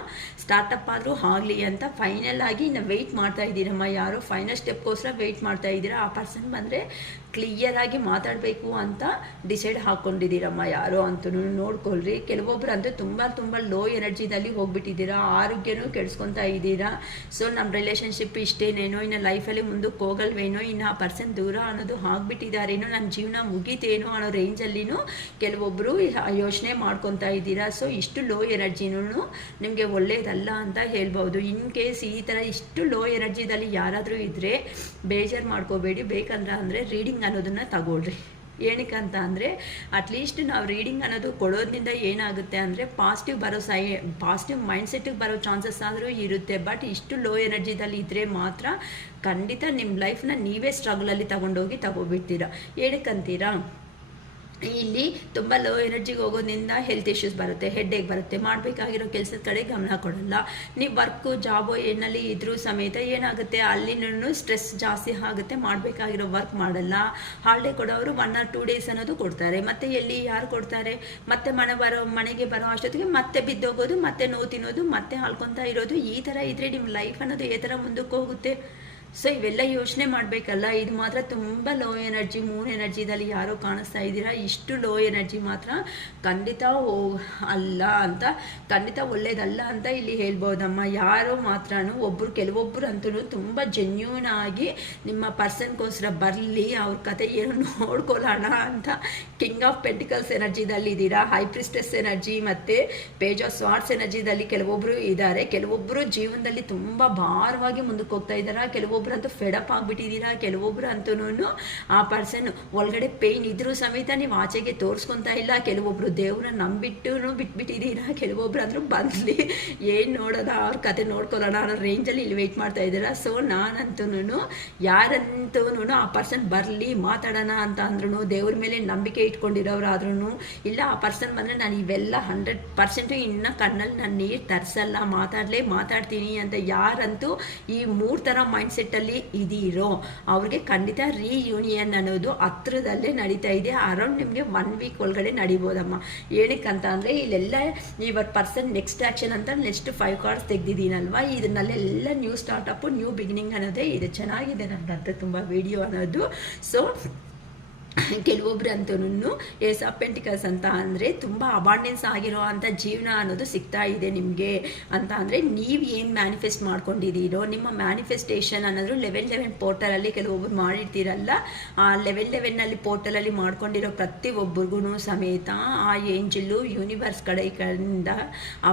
ಸ್ಟಾರ್ಟಪ್ ಆದರೂ ಆಗಲಿ ಅಂತ ಫೈನಲ್ ಆಗಿ ಇನ್ನು ವೆಯ್ಟ್ ಮಾಡ್ತಾ ಇದ್ದೀರಮ್ಮ. ಯಾರೋ ಫೈನಲ್ ಸ್ಟೆಪ್ಗೋಸ್ಕರ ವೆಯ್ಟ್ ಮಾಡ್ತಾ ಇದ್ದೀರಾ. ಆ ಪರ್ಸನ್ ಬಂದರೆ ಕ್ಲಿಯರಾಗಿ ಮಾತಾಡಬೇಕು ಅಂತ ಡಿಸೈಡ್ ಹಾಕ್ಕೊಂಡಿದ್ದೀರಮ್ಮ ಯಾರೋ ಅಂತೂ ನೋಡ್ಕೊಳ್ರಿ. ಕೆಲವೊಬ್ರು ಅಂತೂ ತುಂಬ ಲೋ ಎನರ್ಜಿದಲ್ಲಿ ಹೋಗ್ಬಿಟ್ಟಿದ್ದೀರಾ, ಆರೋಗ್ಯನೂ ಕೆಡಿಸ್ಕೊತಾ ಇದ್ದೀರಾ. ಸೊ ನಮ್ಮ ರಿಲೇಷನ್ಶಿಪ್ ಇಷ್ಟೇನೇನೋ, ಇನ್ನು ಲೈಫಲ್ಲಿ ಮುಂದಕ್ಕೆ ಹೋಗಲ್ವೇನೋ, ಇನ್ನು ಆ ಪರ್ಸನ್ ದೂರ ಅನ್ನೋದು ಆಗ್ಬಿಟ್ಟಿದ್ದಾರೇನೋ, ನನ್ನ ಜೀವನ ಮುಗೀತೇನೋ ಅನ್ನೋ ರೇಂಜಲ್ಲಿನೂ ಕೆಲವೊಬ್ಬರು ಯೋಚನೆ ಮಾಡ್ಕೊತಾ ಇದ್ದೀರಾ. ಸೊ ಇಷ್ಟು ಲೋ ಎನರ್ಜಿನೂ ನಿಮಗೆ ಒಳ್ಳೇದಲ್ಲ ಅಂತ ಹೇಳ್ಬೋದು. ಇನ್ ಕೇಸ್ ಈ ಥರ ಇಷ್ಟು ಲೋ ಎನರ್ಜಿದಲ್ಲಿ ಯಾರಾದರೂ ಇದ್ದರೆ ಬೇಜಾರು ಮಾಡ್ಕೋಬೇಡಿ. ಬೇಕಂದ್ರೆ ರೀಡಿಂಗ್ ಅನ್ನೋದನ್ನು ತಗೊಳ್ರಿ. ಏನಕ್ಕಂತ ಅಂದರೆ ಅಟ್ಲೀಸ್ಟ್ ನಾವು ರೀಡಿಂಗ್ ಅನ್ನೋದು ಕೊಡೋದ್ರಿಂದ ಏನಾಗುತ್ತೆ ಅಂದರೆ ಪಾಸಿಟಿವ್ ಮೈಂಡ್ಸೆಟ್ಟಿಗೆ ಬರೋ ಚಾನ್ಸಸ್ ಆದರೂ ಇರುತ್ತೆ. ಬಟ್ ಇಷ್ಟು ಲೋ ಎನರ್ಜಿದಲ್ಲಿ ಇದ್ದರೆ ಮಾತ್ರ ಖಂಡಿತ ನಿಮ್ಮ ಲೈಫ್ನ ನೀವೇ ಸ್ಟ್ರಗಲಲ್ಲಿ ತಗೊಬಿಡ್ತೀರಾ. ಏನಕ್ಕಂತೀರಾ, ಇಲ್ಲಿ ತುಂಬ ಲೋ ಎನರ್ಜಿಗೆ ಹೋಗೋದ್ರಿಂದ ಹೆಲ್ತ್ ಇಶ್ಯೂಸ್ ಬರುತ್ತೆ, ಹೆಡ್ಡೇಕ್ ಬರುತ್ತೆ, ಮಾಡಬೇಕಾಗಿರೋ ಕೆಲಸದ ಕಡೆ ಗಮನ ಕೊಡಲ್ಲ. ನೀವು ವರ್ಕು ಜಾಬು ಏನಲ್ಲಿ ಇದ್ರೂ ಸಮೇತ ಏನಾಗುತ್ತೆ, ಅಲ್ಲಿನೂ ಸ್ಟ್ರೆಸ್ ಜಾಸ್ತಿ ಆಗುತ್ತೆ, ಮಾಡಬೇಕಾಗಿರೋ ವರ್ಕ್ ಮಾಡಲ್ಲ. ಹಾಲಿಡೇ ಕೊಡೋರು 1 or 2 days ಅನ್ನೋದು ಕೊಡ್ತಾರೆ. ಮತ್ತು ಎಲ್ಲಿ ಯಾರು ಕೊಡ್ತಾರೆ, ಮತ್ತೆ ಮನೆಗೆ ಬರೋ ಅಷ್ಟೊತ್ತಿಗೆ ಮತ್ತೆ ಬಿದ್ದೋಗೋದು, ಮತ್ತೆ ನೋವು ತಿನ್ನೋದು, ಮತ್ತೆ ಹಾಲ್ಕೊತಾ ಇರೋದು. ಈ ಥರ ಇದ್ದರೆ ನಿಮ್ಮ ಲೈಫ್ ಅನ್ನೋದು ಈ ಥರ ಮುಂದಕ್ಕೆ ಹೋಗುತ್ತೆ. ಸೊ ಇವೆಲ್ಲ ಯೋಚನೆ ಮಾಡಬೇಕಲ್ಲ. ಇದು ಮಾತ್ರ ತುಂಬ ಲೋ ಎನರ್ಜಿ, ಮೂನ್ ಎನರ್ಜಿದಲ್ಲಿ ಯಾರೋ ಕಾಣಿಸ್ತಾ ಇದ್ದೀರಾ. ಇಷ್ಟು ಲೋ ಎನರ್ಜಿ ಮಾತ್ರ ಖಂಡಿತ ಅಲ್ಲ ಅಂತ, ಖಂಡಿತ ಒಳ್ಳೇದಲ್ಲ ಅಂತ ಇಲ್ಲಿ ಹೇಳ್ಬೋದಮ್ಮ. ಯಾರೋ ಮಾತ್ರ ಕೆಲವೊಬ್ಬರು ಅಂತೂ ತುಂಬ ಜೆನ್ಯೂನ್ ಆಗಿ ನಿಮ್ಮ ಪರ್ಸನ್ಗೋಸ್ಕರ ಬರಲಿ, ಅವ್ರ ಕತೆ ಏನು ನೋಡ್ಕೊಳ್ಳೋಣ ಅಂತ ಕಿಂಗ್ ಆಫ್ ಪೆಂಟಿಕಲ್ಸ್ ಎನರ್ಜಿದಲ್ಲಿ ಇದ್ದೀರಾ. ಹೈ ಪ್ರಿಸ್ಟೆಸ್ ಎನರ್ಜಿ ಮತ್ತು ಪೇಜ್ ಆಫ್ ಸ್ವಾರ್ಡ್ಸ್ ಎನರ್ಜಿದಲ್ಲಿ ಕೆಲವೊಬ್ಬರು ಇದ್ದಾರೆ. ಕೆಲವೊಬ್ಬರು ಜೀವನದಲ್ಲಿ ತುಂಬ ಭಾರವಾಗಿ ಮುಂದಕ್ಕೆ ಹೋಗ್ತಾ ಇದ್ದಾರೆ. ಕೆಲವೊಬ್ಬರು ಅಂತೂ ಫೆಡಪ್ ಆಗಿಬಿಟ್ಟಿದ್ದೀರಾ. ಕೆಲವೊಬ್ರು ಅಂತೂ ಆ ಪರ್ಸನ್ ಒಳಗಡೆ ಪೇಯ್ನ್ ಇದ್ರೂ ಸಮೇತ ನೀವು ಆಚೆಗೆ ತೋರಿಸ್ಕೊತಾ ಇಲ್ಲ. ಕೆಲವೊಬ್ರು ದೇವ್ರನ್ನ ನಂಬಿಟ್ಟು ಬಿಟ್ಬಿಟ್ಟಿದ್ದೀರಾ. ಕೆಲವೊಬ್ರು ಅಂದ್ರೂ ಬಂದ್ಲಿ ಏನು ನೋಡೋದ ಅವ್ರ ಕತೆ ನೋಡ್ಕೊಳ್ಳೋಣ ಅನ್ನೋ ರೇಂಜಲ್ಲಿ ಇಲ್ಲಿ ವೆಯ್ಟ್ ಮಾಡ್ತಾ ಇದ್ದೀರಾ. ಸೊ ನಾನಂತೂ ಯಾರಂತೂ ಆ ಪರ್ಸನ್ ಬರಲಿ ಮಾತಾಡೋಣ ಅಂತ ಅಂದ್ರೂ, ದೇವ್ರ ಮೇಲೆ ನಂಬಿಕೆ ಇಟ್ಕೊಂಡಿರೋರಾದ್ರೂ ಇಲ್ಲ ಆ ಪರ್ಸನ್ ಬಂದರೆ ನಾನು ಇವೆಲ್ಲ 100% ಇನ್ನು ಕಣ್ಣಲ್ಲಿ ನಾನು ನೀರು ತರಿಸಲ್ಲ, ಮಾತಾಡ್ತೀನಿ ಅಂತ ಯಾರಂತೂ ಈ 3 ಥರ ಮೈಂಡ್ಸೆಟ್ ಅಲ್ಲಿ ಇದೀರೋ ಅವ್ರಿಗೆ ಖಂಡಿತ ರೀಯೂನಿಯನ್ ಅನ್ನೋದು ಹತ್ರದಲ್ಲೇ ನಡೀತಾ ಇದೆ. ಅರೌಂಡ್ ನಿಮಗೆ 1 week ಒಳಗಡೆ ನಡಿಬೋದಮ್ಮ. ಏನಕ್ಕಂತ ಅಂದರೆ ಇಲ್ಲೆಲ್ಲ ಇವರ ಪರ್ಸನ್ ನೆಕ್ಸ್ಟ್ ಆ್ಯಕ್ಷನ್ ಅಂತ ನೆಕ್ಸ್ಟ್ 5 cards ತೆಗೆದಿದ್ದೀನಲ್ವಾ, ಇದನ್ನಲ್ಲೆಲ್ಲ ನ್ಯೂ ಸ್ಟಾರ್ಟಪ್ಪು, ನ್ಯೂ ಬಿಗಿನಿಂಗ್ ಅನ್ನೋದೇ ಇದೆ. ಚೆನ್ನಾಗಿದೆ ನನಗಂತ ತುಂಬ ವಿಡಿಯೋ ಅನ್ನೋದು. ಸೊ ಕೆಲವೊಬ್ರು ಅಂತೂ ಏಸ್ ಆಫ್ ಪೆಂಟಿಕಲ್ಸ್ ಅಂತ ಅಂದರೆ ತುಂಬ ಅಬಾಂಡೆನ್ಸ್ ಆಗಿರೋ ಅಂಥ ಜೀವನ ಅನ್ನೋದು ಸಿಗ್ತಾ ಇದೆ ನಿಮಗೆ ಅಂತ ಅಂದರೆ ನೀವು ಏನು ಮ್ಯಾನಿಫೆಸ್ಟ್ ಮಾಡ್ಕೊಂಡಿದ್ದೀರೋ ನಿಮ್ಮ ಮ್ಯಾನಿಫೆಸ್ಟೇಷನ್ ಅನ್ನೋದು ಲೆವೆಲ್ 11 ಪೋರ್ಟಲಲ್ಲಿ ಕೆಲವೊಬ್ರು ಮಾಡಿರ್ತೀರಲ್ಲ, ಆ ಲೆವೆಲ್ 11ನಲ್ಲಿ ಪೋರ್ಟಲಲ್ಲಿ ಮಾಡ್ಕೊಂಡಿರೋ ಪ್ರತಿಯೊಬ್ಬರಿಗೂ ಸಮೇತ ಆ ಏಂಜಲ್ಲು ಯೂನಿವರ್ಸ್ ಕಡೆಯಿಂದ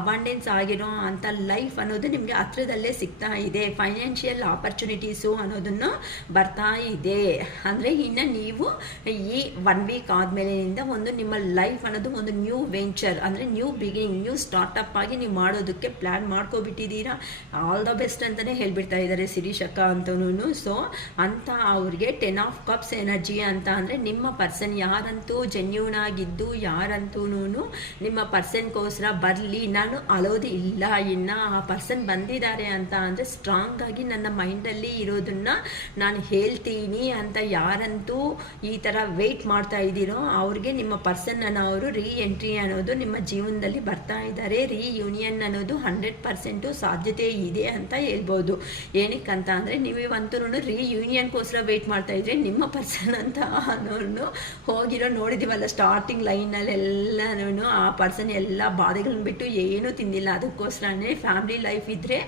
ಅಬಾಂಡೆನ್ಸ್ ಆಗಿರೋ ಅಂಥ ಲೈಫ್ ಅನ್ನೋದು ನಿಮಗೆ ಹತ್ರದಲ್ಲೇ ಸಿಗ್ತಾ ಇದೆ. ಫೈನಾನ್ಷಿಯಲ್ ಆಪರ್ಚುನಿಟೀಸು ಅನ್ನೋದನ್ನು ಬರ್ತಾ ಇದೆ. ಅಂದರೆ ಇನ್ನು ನೀವು ಈ 1 week ಆದಮೇಲಿಂದ ಒಂದು ನಿಮ್ಮ ಲೈಫ್ ಅನ್ನೋದು ಒಂದು ನ್ಯೂ ವೆಂಚರ್ ಅಂದರೆ ನ್ಯೂ ಬಿಗಿನಿಂಗ್, ನ್ಯೂ ಸ್ಟಾರ್ಟಪ್ ಆಗಿ ನೀವು ಮಾಡೋದಕ್ಕೆ ಪ್ಲ್ಯಾನ್ ಮಾಡ್ಕೊಬಿಟ್ಟಿದ್ದೀರಾ. ಆಲ್ ದ ಬೆಸ್ಟ್ ಅಂತಲೇ ಹೇಳ್ಬಿಡ್ತಾ ಇದ್ದಾರೆ ಶಿರೀಶ್ ಅಕ್ಕ ಅಂತನೂ. ಸೊ ಅಂತ ಅವ್ರಿಗೆ 10 of cups ಎನರ್ಜಿ ಅಂತ ಅಂದರೆ ನಿಮ್ಮ ಪರ್ಸನ್ ಯಾರಂತೂ ಜೆನ್ಯೂನ್ ಆಗಿದ್ದು ಯಾರಂತೂ ನಿಮ್ಮ ಪರ್ಸನ್ಗೋಸ್ಕರ ಬರಲಿ, ನಾನು ಅಳೋದು ಇಲ್ಲ, ಇನ್ನು ಆ ಪರ್ಸನ್ ಬಂದಿದ್ದಾರೆ ಅಂತ ಅಂದರೆ ಸ್ಟ್ರಾಂಗ್ ಆಗಿ ನನ್ನ ಮೈಂಡಲ್ಲಿ ಇರೋದನ್ನು ನಾನು ಹೇಳ್ತೀನಿ ಅಂತ ಯಾರಂತೂ ಈ ಥರ ವೆಯ್ಟ್ ಮಾಡ್ತಾ ಇದ್ದೀರೋ ಅವ್ರಿಗೆ ನಿಮ್ಮ ಪರ್ಸನ್ ಅನ್ನೋರು ಎಂಟ್ರಿ ಅನ್ನೋದು ನಿಮ್ಮ ಜೀವನದಲ್ಲಿ ಬರ್ತಾ ಇದ್ದಾರೆ. ಯೂನಿಯನ್ ಅನ್ನೋದು 100% ಸಾಧ್ಯತೆ ಇದೆ ಅಂತ ಹೇಳ್ಬೋದು. ಏನಕ್ಕಂತ ಅಂದರೆ ನೀವಂತೂ ಯೂನಿಯನ್ಗೋಸ್ಕರ ವೆಯ್ಟ್ ಮಾಡ್ತಾ ಇದ್ರೆ ನಿಮ್ಮ ಪರ್ಸನ್ ಅಂತ ಅನ್ನೋರು ಹೋಗಿರೋ ನೋಡಿದ್ದೀವಲ್ಲ ಸ್ಟಾರ್ಟಿಂಗ್ ಲೈನಲ್ಲೆಲ್ಲನೂ ಆ ಪರ್ಸನ್ ಎಲ್ಲ ಬಾಧೆಗಳನ್ನ ಬಿಟ್ಟು ಏನೂ ತಿಂದಿಲ್ಲ. ಅದಕ್ಕೋಸ್ಕರನೇ ಫ್ಯಾಮಿಲಿ ಲೈಫ್ ಇದ್ದರೆ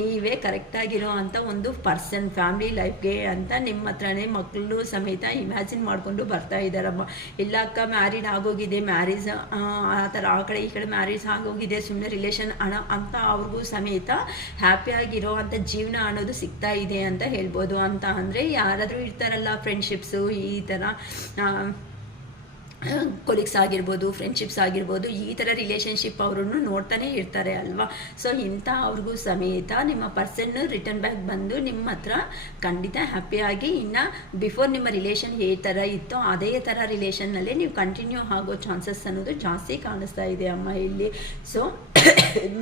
ನೀವೇ ಕರೆಕ್ಟಾಗಿರೋ ಅಂಥ ಒಂದು ಪರ್ಸನ್ ಫ್ಯಾಮಿಲಿ ಲೈಫ್ಗೆ ಅಂತ ನಿಮ್ಮ ಹತ್ರನೇ ಮಕ್ಕಳು ಸಮೇತ ಇಮ್ಯಾಜಿನ್ ಮಾಡಿಕೊಂಡು ಬರ್ತಾ ಇದ್ದಾರಮ್ಮ. ಇಲ್ಲ ಅಕ್ಕ ಮ್ಯಾರಿಡ್ ಆಗೋಗಿದೆ, ಮ್ಯಾರೇಜ್ ಆ ಥರ ಆ ಕಡೆ ಈ ಕಡೆ ಮ್ಯಾರೇಜ್ ಆಗೋಗಿದೆ, ಸುಮ್ಮನೆ ರಿಲೇಷನ್ ಅಂತ ಅವ್ರಿಗೂ ಸಮೇತ ಹ್ಯಾಪಿಯಾಗಿರೋ ಅಂಥ ಜೀವನ ಅನ್ನೋದು ಸಿಗ್ತಾ ಇದೆ ಅಂತ ಹೇಳ್ಬೋದು. ಅಂತ ಅಂದರೆ ಯಾರಾದರೂ ಇರ್ತಾರಲ್ಲ ಫ್ರೆಂಡ್ಶಿಪ್ಸು ಈ ಥರ ಕೊಲೀಗ್ಸ್ ಆಗಿರ್ಬೋದು, ಫ್ರೆಂಡ್ಶಿಪ್ಸ್ ಆಗಿರ್ಬೋದು, ಈ ಥರ ರಿಲೇಷನ್ಶಿಪ್ ಅವ್ರನ್ನು ನೋಡ್ತಾನೆ ಇರ್ತಾರೆ ಅಲ್ವಾ. ಸೊ ಇಂಥ ಅವ್ರಿಗೂ ಸಮೇತ ನಿಮ್ಮ ಪರ್ಸನ್ ರಿಟರ್ನ್ ಬ್ಯಾಕ್ ಬಂದು ನಿಮ್ಮ ಹತ್ರ ಖಂಡಿತ ಹ್ಯಾಪಿಯಾಗಿ ಇನ್ನು ಬಿಫೋರ್ ನಿಮ್ಮ ರಿಲೇಷನ್ ಈ ಥರ ಇತ್ತೋ ಅದೇ ಥರ ರಿಲೇಷನ್ನಲ್ಲೇ ನೀವು ಕಂಟಿನ್ಯೂ ಆಗೋ ಚಾನ್ಸಸ್ ಅನ್ನೋದು ಜಾಸ್ತಿ ಕಾಣಿಸ್ತಾ ಇದೆ ಅಮ್ಮ ಇಲ್ಲಿ. ಸೊ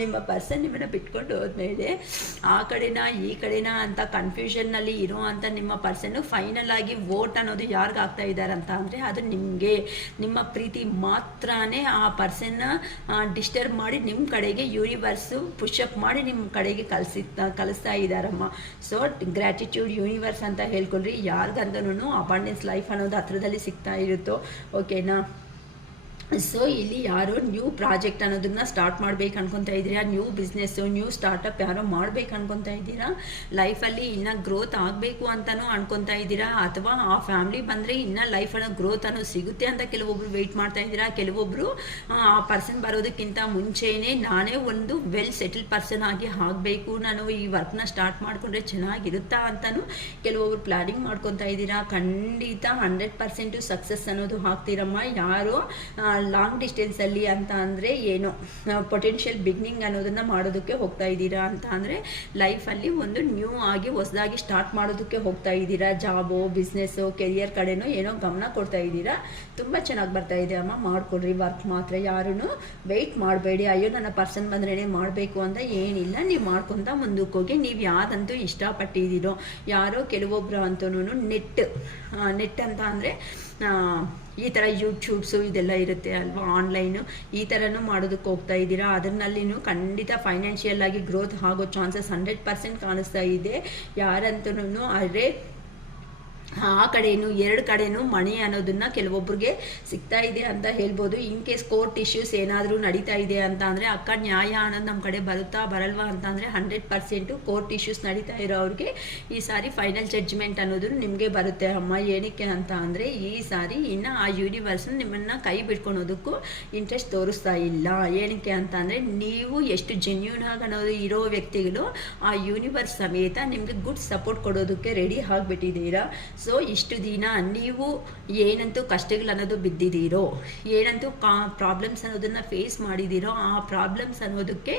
ನಿಮ್ಮ ಪರ್ಸನ್ ನಿಮ್ಮನ್ನು ಬಿಟ್ಕೊಂಡು ಹೋದ್ಮೇಲೆ ಆ ಕಡೆನ ಈ ಕಡೆನ ಅಂತ ಕನ್ಫ್ಯೂಷನ್ನಲ್ಲಿ ಇರೋ ಅಂತ ನಿಮ್ಮ ಪರ್ಸನ್ನು ಫೈನಲ್ ಆಗಿ ವೋಟ್ ಅನ್ನೋದು ಯಾರಿಗೆ ಆಗ್ತಾ ಇದ್ದಾರೆ ಅಂತ ಅಂದರೆ ಅದು ನಿಮಗೆ ನಿಮ್ಮ ಪ್ರೀತಿ ಮಾತ್ರನೇ ಆ ಪರ್ಸನ್ನ ಡಿಸ್ಟರ್ಬ್ ಮಾಡಿ ನಿಮ್ಮ ಕಡೆಗೆ ಯೂನಿವರ್ಸು ಪುಷಪ್ ಮಾಡಿ ನಿಮ್ಮ ಕಡೆಗೆ ಕಳಿಸ್ತಾ ಇದ್ದಾರಮ್ಮ. ಸೊ ಗ್ರ್ಯಾಟಿಟ್ಯೂಡ್ ಯೂನಿವರ್ಸ್ ಅಂತ ಹೇಳ್ಕೊಳ್ರಿ. ಯಾರಿಗಂತನೂ ಅಬಂಡೆನ್ಸ್ ಲೈಫ್ ಅನ್ನೋದು ಹತ್ರದಲ್ಲಿ ಸಿಗ್ತಾ ಇರುತ್ತೋ ಓಕೆನಾ. ಸೊ ಇಲ್ಲಿ ಯಾರೋ ನ್ಯೂ ಪ್ರಾಜೆಕ್ಟ್ ಅನ್ನೋದನ್ನ ಸ್ಟಾರ್ಟ್ ಮಾಡ್ಬೇಕು ಅನ್ಕೊತಾ ಇದ್ದೀರಾ, ನ್ಯೂ ಬಿಸ್ನೆಸ್ಸು ನ್ಯೂ ಸ್ಟಾರ್ಟಪ್ ಯಾರೋ ಮಾಡ್ಬೇಕು ಅನ್ಕೊತಾ ಇದ್ದೀರಾ, ಲೈಫಲ್ಲಿ ಇನ್ನೂ ಗ್ರೋತ್ ಆಗಬೇಕು ಅಂತಲೂ ಅನ್ಕೊತಾ ಇದ್ದೀರಾ, ಅಥವಾ ಆ ಫ್ಯಾಮಿಲಿ ಬಂದರೆ ಇನ್ನೂ ಲೈಫ್ ಅನ್ನೋ ಗ್ರೋತ್ ಅನ್ನೋ ಸಿಗುತ್ತೆ ಅಂತ ಕೆಲವೊಬ್ರು ವೆಯ್ಟ್ ಮಾಡ್ತಾ ಇದ್ದೀರಾ. ಕೆಲವೊಬ್ಬರು ಆ ಪರ್ಸನ್ ಬರೋದಕ್ಕಿಂತ ಮುಂಚೆನೇ ನಾನೇ ಒಂದು ವೆಲ್ ಸೆಟಲ್ ಪರ್ಸನ್ ಆಗಿ ಆಗಬೇಕು, ನಾನು ಈ ವರ್ಕ್ನ ಸ್ಟಾರ್ಟ್ ಮಾಡಿಕೊಂಡ್ರೆ ಚೆನ್ನಾಗಿರುತ್ತಾ ಅಂತಲೂ ಕೆಲವೊಬ್ರು ಪ್ಲಾನಿಂಗ್ ಮಾಡ್ಕೊತಾ ಇದ್ದೀರಾ. ಖಂಡಿತ 100% ಸಕ್ಸಸ್ ಅನ್ನೋದು ಆಗ್ತೀರಮ್ಮ. ಯಾರೋ ಲಾಂಗ್ ಡಿಸ್ಟೆನ್ಸಲ್ಲಿ ಅಂತ ಅಂದರೆ ಏನು ಪೊಟೆನ್ಷಿಯಲ್ ಬಿಗ್ನಿಂಗ್ ಅನ್ನೋದನ್ನು ಮಾಡೋದಕ್ಕೆ ಹೋಗ್ತಾ ಇದ್ದೀರಾ ಅಂತ ಅಂದರೆ ಲೈಫಲ್ಲಿ ಒಂದು ನ್ಯೂ ಆಗಿ ಹೊಸದಾಗಿ ಸ್ಟಾರ್ಟ್ ಮಾಡೋದಕ್ಕೆ ಹೋಗ್ತಾ ಇದ್ದೀರಾ. ಜಾಬು ಬಿಸ್ನೆಸ್ಸು ಕೆರಿಯರ್ ಕಡೆನೂ ಏನೋ ಗಮನ ಕೊಡ್ತಾ ಇದ್ದೀರಾ. ತುಂಬ ಚೆನ್ನಾಗಿ ಬರ್ತಾ ಇದೆ ಅಮ್ಮ, ಮಾಡ್ಕೊಡ್ರಿ ವರ್ಕ್ ಮಾತ್ರ. ಯಾರೂ ವೆಯ್ಟ್ ಮಾಡಬೇಡಿ, ಅಯ್ಯೋ ನನ್ನ ಪರ್ಸನ್ ಬಂದ್ರೇ ಮಾಡಬೇಕು ಅಂತ ಏನಿಲ್ಲ, ನೀವು ಮಾಡ್ಕೊತ ಮುಂದಕ್ಕೆ ಹೋಗಿ. ನೀವು ಯಾವ್ದಂತೂ ಇಷ್ಟಪಟ್ಟಿದ್ದೀರೋ, ಯಾರೋ ಕೆಲವೊಬ್ಬರು ಅಂತೂ ನೆಟ್ ಅಂತ ಅಂದರೆ ಈ ಥರ ಯೂಟ್ಯೂಬ್ಸು ಇದೆಲ್ಲ ಇರುತ್ತೆ ಅಲ್ವಾ, ಆನ್ಲೈನು ಈ ಥರನೂ ಮಾಡೋದಕ್ಕೆ ಹೋಗ್ತಾ ಇದ್ದೀರಾ. ಅದರಲ್ಲಿನೂ ಖಂಡಿತ ಫೈನಾನ್ಷಿಯಲ್ ಆಗಿ ಗ್ರೋತ್ ಆಗೋ ಚಾನ್ಸಸ್ 100% ಕಾಣಿಸ್ತಾ ಇದೆ. ಯಾರಂತೂ ಅರೆ ಆ ಕಡೆಯೂ ಎರಡು ಕಡೆಯೂ ಮಣಿ ಅನ್ನೋದನ್ನ ಕೆಲವೊಬ್ಬರಿಗೆ ಸಿಗ್ತಾ ಇದೆ ಅಂತ ಹೇಳ್ಬೋದು. ಇನ್ ಕೇಸ್ ಕೋರ್ಟ್ ಇಶ್ಯೂಸ್ ಏನಾದರೂ ನಡೀತಾ ಇದೆ ಅಂತ ಅಂದರೆ ಅಕ್ಕ ನ್ಯಾಯ ಅನ್ನೋದು ನಮ್ಮ ಕಡೆ ಬರುತ್ತಾ ಬರಲ್ವಾ ಅಂತ ಅಂದರೆ 100% ಕೋರ್ಟ್ ಇಶ್ಯೂಸ್ ನಡೀತಾ ಇರೋರಿಗೆ ಈ ಸಾರಿ ಫೈನಲ್ ಜಡ್ಜ್ಮೆಂಟ್ ಅನ್ನೋದು ನಿಮಗೆ ಬರುತ್ತೆ ಅಮ್ಮ. ಏನಕ್ಕೆ ಅಂತ ಅಂದರೆ ಈ ಸಾರಿ ಇನ್ನು ಆ ಯೂನಿವರ್ಸ್ನ ನಿಮ್ಮನ್ನು ಕೈ ಬಿಟ್ಕೊಳೋದಕ್ಕೂ ಇಂಟ್ರೆಸ್ಟ್ ತೋರಿಸ್ತಾ ಇಲ್ಲ. ಏನಕ್ಕೆ ಅಂತ ಅಂದರೆ ನೀವು ಎಷ್ಟು ಜೆನ್ಯೂನ್ ಆಗಿ ಅನ್ನೋದು ಇರೋ ವ್ಯಕ್ತಿಗಳು ಆ ಯೂನಿವರ್ಸ್ ಸಮೇತ ನಿಮಗೆ ಗುಡ್ ಸಪೋರ್ಟ್ ಕೊಡೋದಕ್ಕೆ ರೆಡಿ ಆಗಿಬಿಟ್ಟಿದ್ದೀರಾ. ಸೊ ಇಷ್ಟು ದಿನ ನೀವು ಏನಂತೂ ಕಷ್ಟಗಳು ಅನ್ನೋದು ಬಿದ್ದಿದ್ದೀರೋ, ಏನಂತೂ ಪ್ರಾಬ್ಲಮ್ಸ್ ಅನ್ನೋದನ್ನು ಫೇಸ್ ಮಾಡಿದ್ದೀರೋ, ಆ ಪ್ರಾಬ್ಲಮ್ಸ್ ಅನ್ನೋದಕ್ಕೆ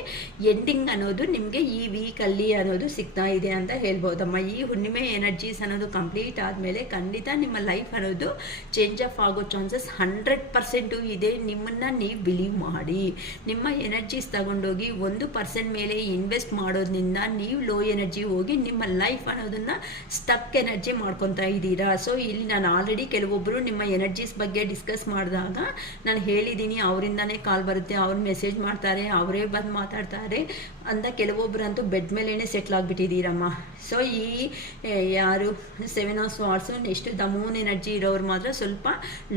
ಎಂಡಿಂಗ್ ಅನ್ನೋದು ನಿಮಗೆ ಈ ವೀಕಲ್ಲಿ ಅನ್ನೋದು ಸಿಗ್ತಾ ಇದೆ ಅಂತ ಹೇಳ್ಬೋದಮ್ಮ. ಈ ಹುಣ್ಣಿಮೆ ಎನರ್ಜೀಸ್ ಅನ್ನೋದು ಕಂಪ್ಲೀಟ್ ಆದಮೇಲೆ ಖಂಡಿತ ನಿಮ್ಮ ಲೈಫ್ ಅನ್ನೋದು ಚೇಂಜ್ ಆಫ್ ಆಗೋ ಚಾನ್ಸಸ್ 100% ಇದೆ. ನಿಮ್ಮನ್ನು ನೀವು ಬಿಲೀವ್ ಮಾಡಿ, ನಿಮ್ಮ ಎನರ್ಜೀಸ್ ತಗೊಂಡೋಗಿ 1% ಮೇಲೆ ಇನ್ವೆಸ್ಟ್ ಮಾಡೋದ್ರಿಂದ ನೀವು ಲೋ ಎನರ್ಜಿ ಹೋಗಿ ನಿಮ್ಮ ಲೈಫ್ ಅನ್ನೋದನ್ನು ಸ್ಟಕ್ ಎನರ್ಜಿ ಮಾಡ್ಕೊತಾ ಇದ್ದೀರಾ. ಸೊ ಇಲ್ಲಿ ನಾನು ಆಲ್ರೆಡಿ ಕೆಲವೊಬ್ಬರು ನಿಮ್ಮ ಎನರ್ಜೀಸ್ ಬಗ್ಗೆ ಡಿಸ್ಕಸ್ ಮಾಡಿದಾಗ ನಾನು ಹೇಳಿದ್ದೀನಿ, ಅವರಿಂದನೇ ಕಾಲ್ ಬರುತ್ತೆ, ಅವ್ರು ಮೆಸೇಜ್ ಮಾಡ್ತಾರೆ, ಅವರೇ ಬಂದು ಮಾತಾಡ್ತಾರೆ ಅಂತ. ಕೆಲವೊಬ್ಬರಂತೂ ಬೆಡ್ ಮೇಲೇ ಸೆಟ್ಲ್ ಆಗಿಬಿಟ್ಟಿದ್ದೀರಮ್ಮ. ಸೊ ಈ ಯಾರು 7 of swords next the moon energy ಇರೋರು ಮಾತ್ರ ಸ್ವಲ್ಪ